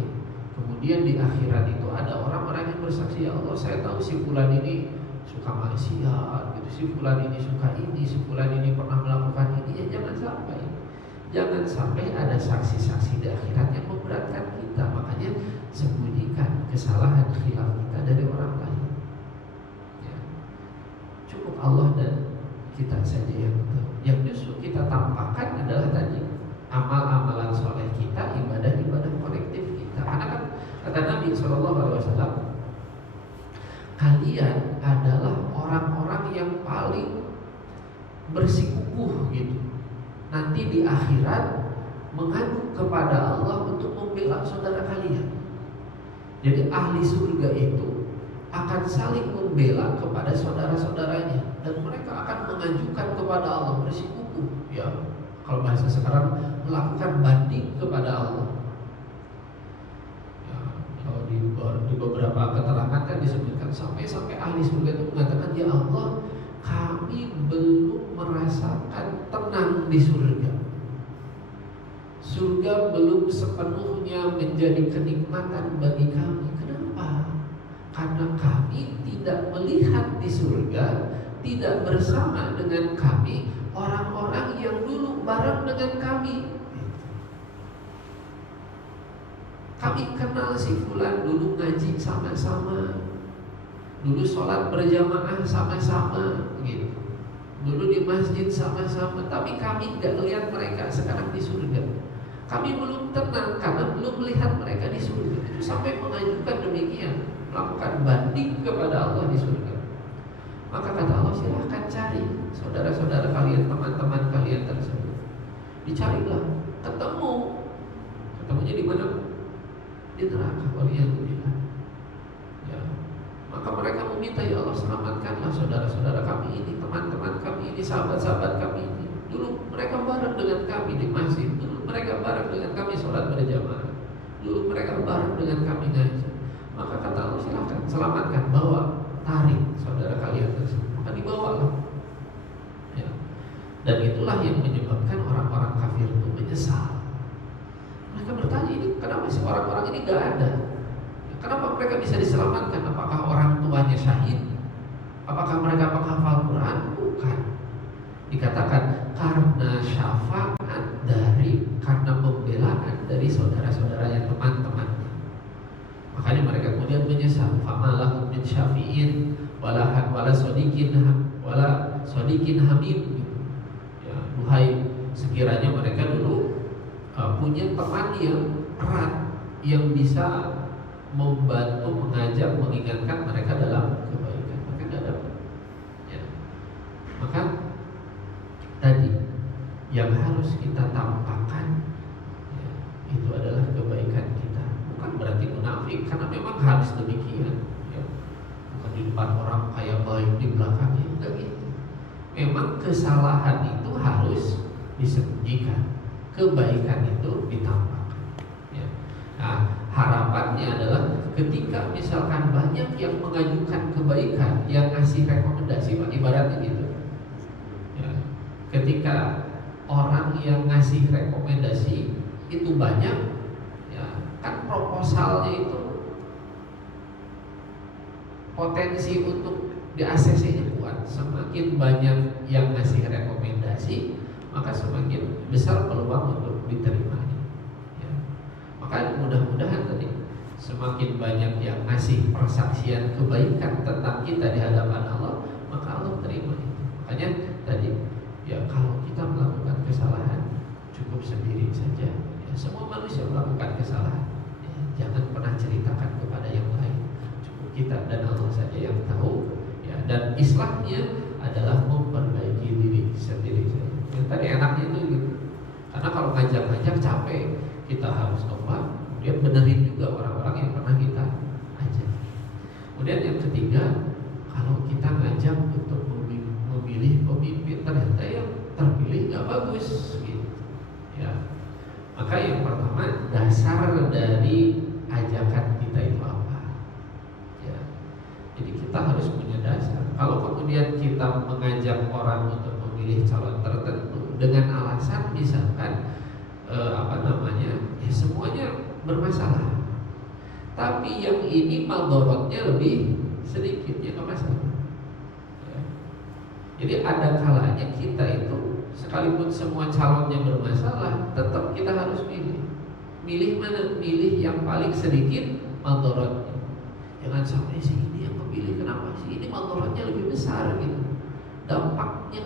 kemudian di akhirat itu ada orang-orang yang bersaksi, ya Allah saya tahu si fulan ini suka maksiat, gitu, si fulan ini suka ini, si fulan ini pernah melakukan ini. Ya jangan sampai ada saksi-saksi di akhirat yang memberatkan kita. Makanya sembunyikan kesalahan khilaf kita dari orang lain. Ya. Cukup Allah dan kita saja yang tahu. Yang justru kita tampakkan adalah tadi amal-amalan soleh kita, ibadah-ibadah kolektif kita. Karena kan kata Nabi SAW, kalian adalah orang-orang yang paling bersikukuh gitu. Nanti di akhirat mengadu kepada Allah untuk membela saudara kalian. Jadi ahli surga itu akan saling membela kepada saudara-saudaranya dan mereka akan mengajukan kepada Allah, bersikukuh, ya. Kalau bahasa sekarang melakukan banding kepada Allah. Ya, kalau di beberapa keterangan kan disebutkan sampai ahli surga itu mengatakan, ya Allah, kami belum belum merasakan tenang di surga. Surga belum sepenuhnya menjadi kenikmatan bagi kami. Kenapa? Karena kami tidak melihat di surga, tidak bersama dengan kami orang-orang yang dulu bareng dengan kami. Kami kenal si fulan, dulu ngaji sama-sama, dulu sholat berjamaah sama-sama, gitu. Dulu di masjid sama-sama, tapi kami tidak melihat mereka sekarang di surga. Kami belum tenang karena belum melihat mereka di surga. Itu sampai mengajukan demikian, melakukan banding kepada Allah di surga. Maka kata Allah, silahkan cari saudara-saudara kalian, teman-teman kalian tersebut. Dicarilah, ketemunya di mana? Di neraka. Waliyadzubillah. Ya. Maka mereka meminta, ya Allah, selamatkanlah saudara-saudara kami ini, teman-teman kami ini, sahabat-sahabat kami ini. Dulu mereka bareng dengan kami di masjid, dulu mereka bareng dengan kami sholat berjamaah, dulu mereka bareng dengan kami ngaji. Maka kata Allah, silahkan selamatkan, bawa, tarik saudara kalian tersebut. Maka dibawalah. Ya. Dan itulah yang menyebabkan orang-orang kafir itu menyesal. Mereka bertanya, ini kenapa sih orang-orang ini gak ada? Kenapa mereka bisa diselamatkan? Apakah orang tuanya syahid? Apakah mereka penghafal Quran? Bukan. Dikatakan karena syafaat karena pembelaan dari saudara-saudaranya, teman-teman. Makanya mereka kemudian menyesal. Famalahum min syafi'in wala sodikin hamim. Ya, duhai, sekiranya mereka dulu punya teman yang erat, yang bisa membantu, mengajak, mengingatkan mereka dalam kebaikan. Mereka tidak dapat. Ya. Maka tadi yang harus kita tampakkan, ya, itu adalah kebaikan kita. Bukan berarti munafik, karena memang harus demikian. Ya. Bukan di depan orang kayak baik, di belakangnya enggak gitu. Memang kesalahan itu harus disembunyikan, kebaikan itu ditampakkan. Ya. Nah, harapannya adalah ketika misalkan banyak yang mengajukan kebaikan, yang ngasih rekomendasi, Pak, ibaratnya gitu. Ya. Ketika orang yang ngasih rekomendasi itu banyak, ya, kan proposalnya itu potensi untuk di ACC-nya kuat. Semakin banyak yang ngasih rekomendasi, maka semakin besar peluang untuk diterimanya. Ya. Maka mudah-mudahan tadi semakin banyak yang ngasih persaksian kebaikan tentang kita di hadapan Allah, maka Allah terima itu. Makanya tadi, ya, kalau kita melakukan kesalahan cukup sendiri saja. Ya, semua manusia melakukan kesalahan. Ya, jangan pernah ceritakan kepada yang lain. Cukup kita dan Allah saja yang tahu. Ya, dan islahnya adalah memperbaiki diri sendiri saja. Yang tadi enaknya itu gitu. Karena kalau ngajak-ngajak capek, kita harus tobat, kemudian benerin juga orang-orang yang pernah kita ajak. Kemudian yang ketiga, kalau kita ngajak untuk memilih pemimpin, ternyata yang terpilih nggak bagus, gitu. Ya. Maka yang pertama, dasar dari ajakan kita itu apa? Ya. Jadi kita harus punya dasar. Kalau kemudian kita mengajak orang untuk memilih calon tertentu dengan alasan misalkan ya semuanya bermasalah, tapi yang ini madorotnya lebih sedikit, ya nggak masalah. Ya. Jadi ada kalanya kita itu sekalipun semua calonnya bermasalah, tetap kita harus milih mana? Milih yang paling sedikit madorotnya. Jangan sampai si ini yang kepilih, kenapa sih ini madorotnya lebih besar gitu, dampaknya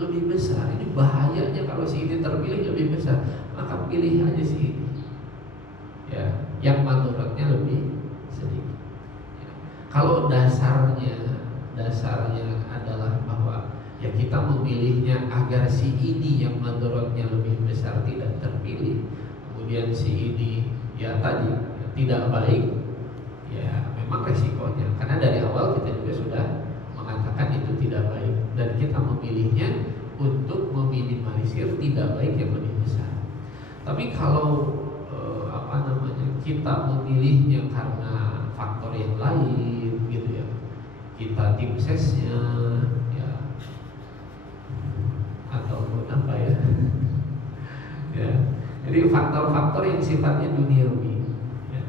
lebih besar, ini bahayanya kalau si ini terpilih lebih besar, maka pilih aja si ini, ya, yang madorotnya lebih sedikit. Ya. Kalau dasarnya adalah bahwa ya kita memilihnya agar si ini yang madorotnya lebih besar tidak terpilih, kemudian si ini ya tadi ya, tidak baik, ya memang resikonya, karena dari awal kita juga sudah mengatakan itu tidak baik, dan kita memilihnya untuk meminimalisir tidak baik yang lebih besar. Tapi kalau kita memilihnya karena faktor yang lain, gitu ya, kita tim sesnya, ya Jadi faktor-faktor yang sifatnya duniawi, ya.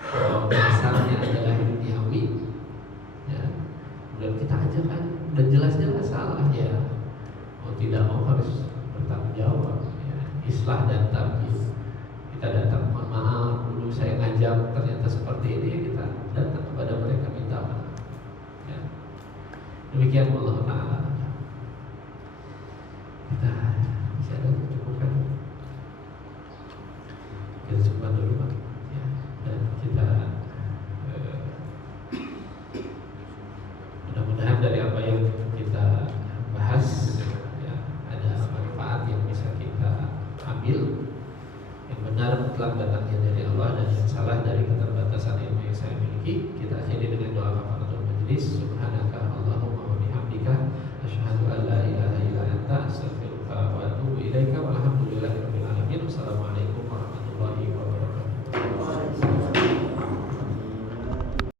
Kalau misalnya adalah duniawi, ya, dan kita ajarkan dan jelas-jelas salah ya, mau tidak mau harus bertanggung jawab. Ya. Islah dan tamyiz. Kita datang, mohon maaf dulu saya ngajak ternyata seperti ini, kita datang kepada mereka minta maaf. Ya. Demikian Allah Ta'ala. Kita masih ada cukup kan? Kita coba dulu Pak, ya. Dan kita mudah-mudahan dari apa yang kita bahas, ya, ada manfaat yang bisa kita ambil. Yang benar mutlak datangnya dari Allah dan yang salah dari keterbatasan ilmu yang saya miliki. Kita akhiri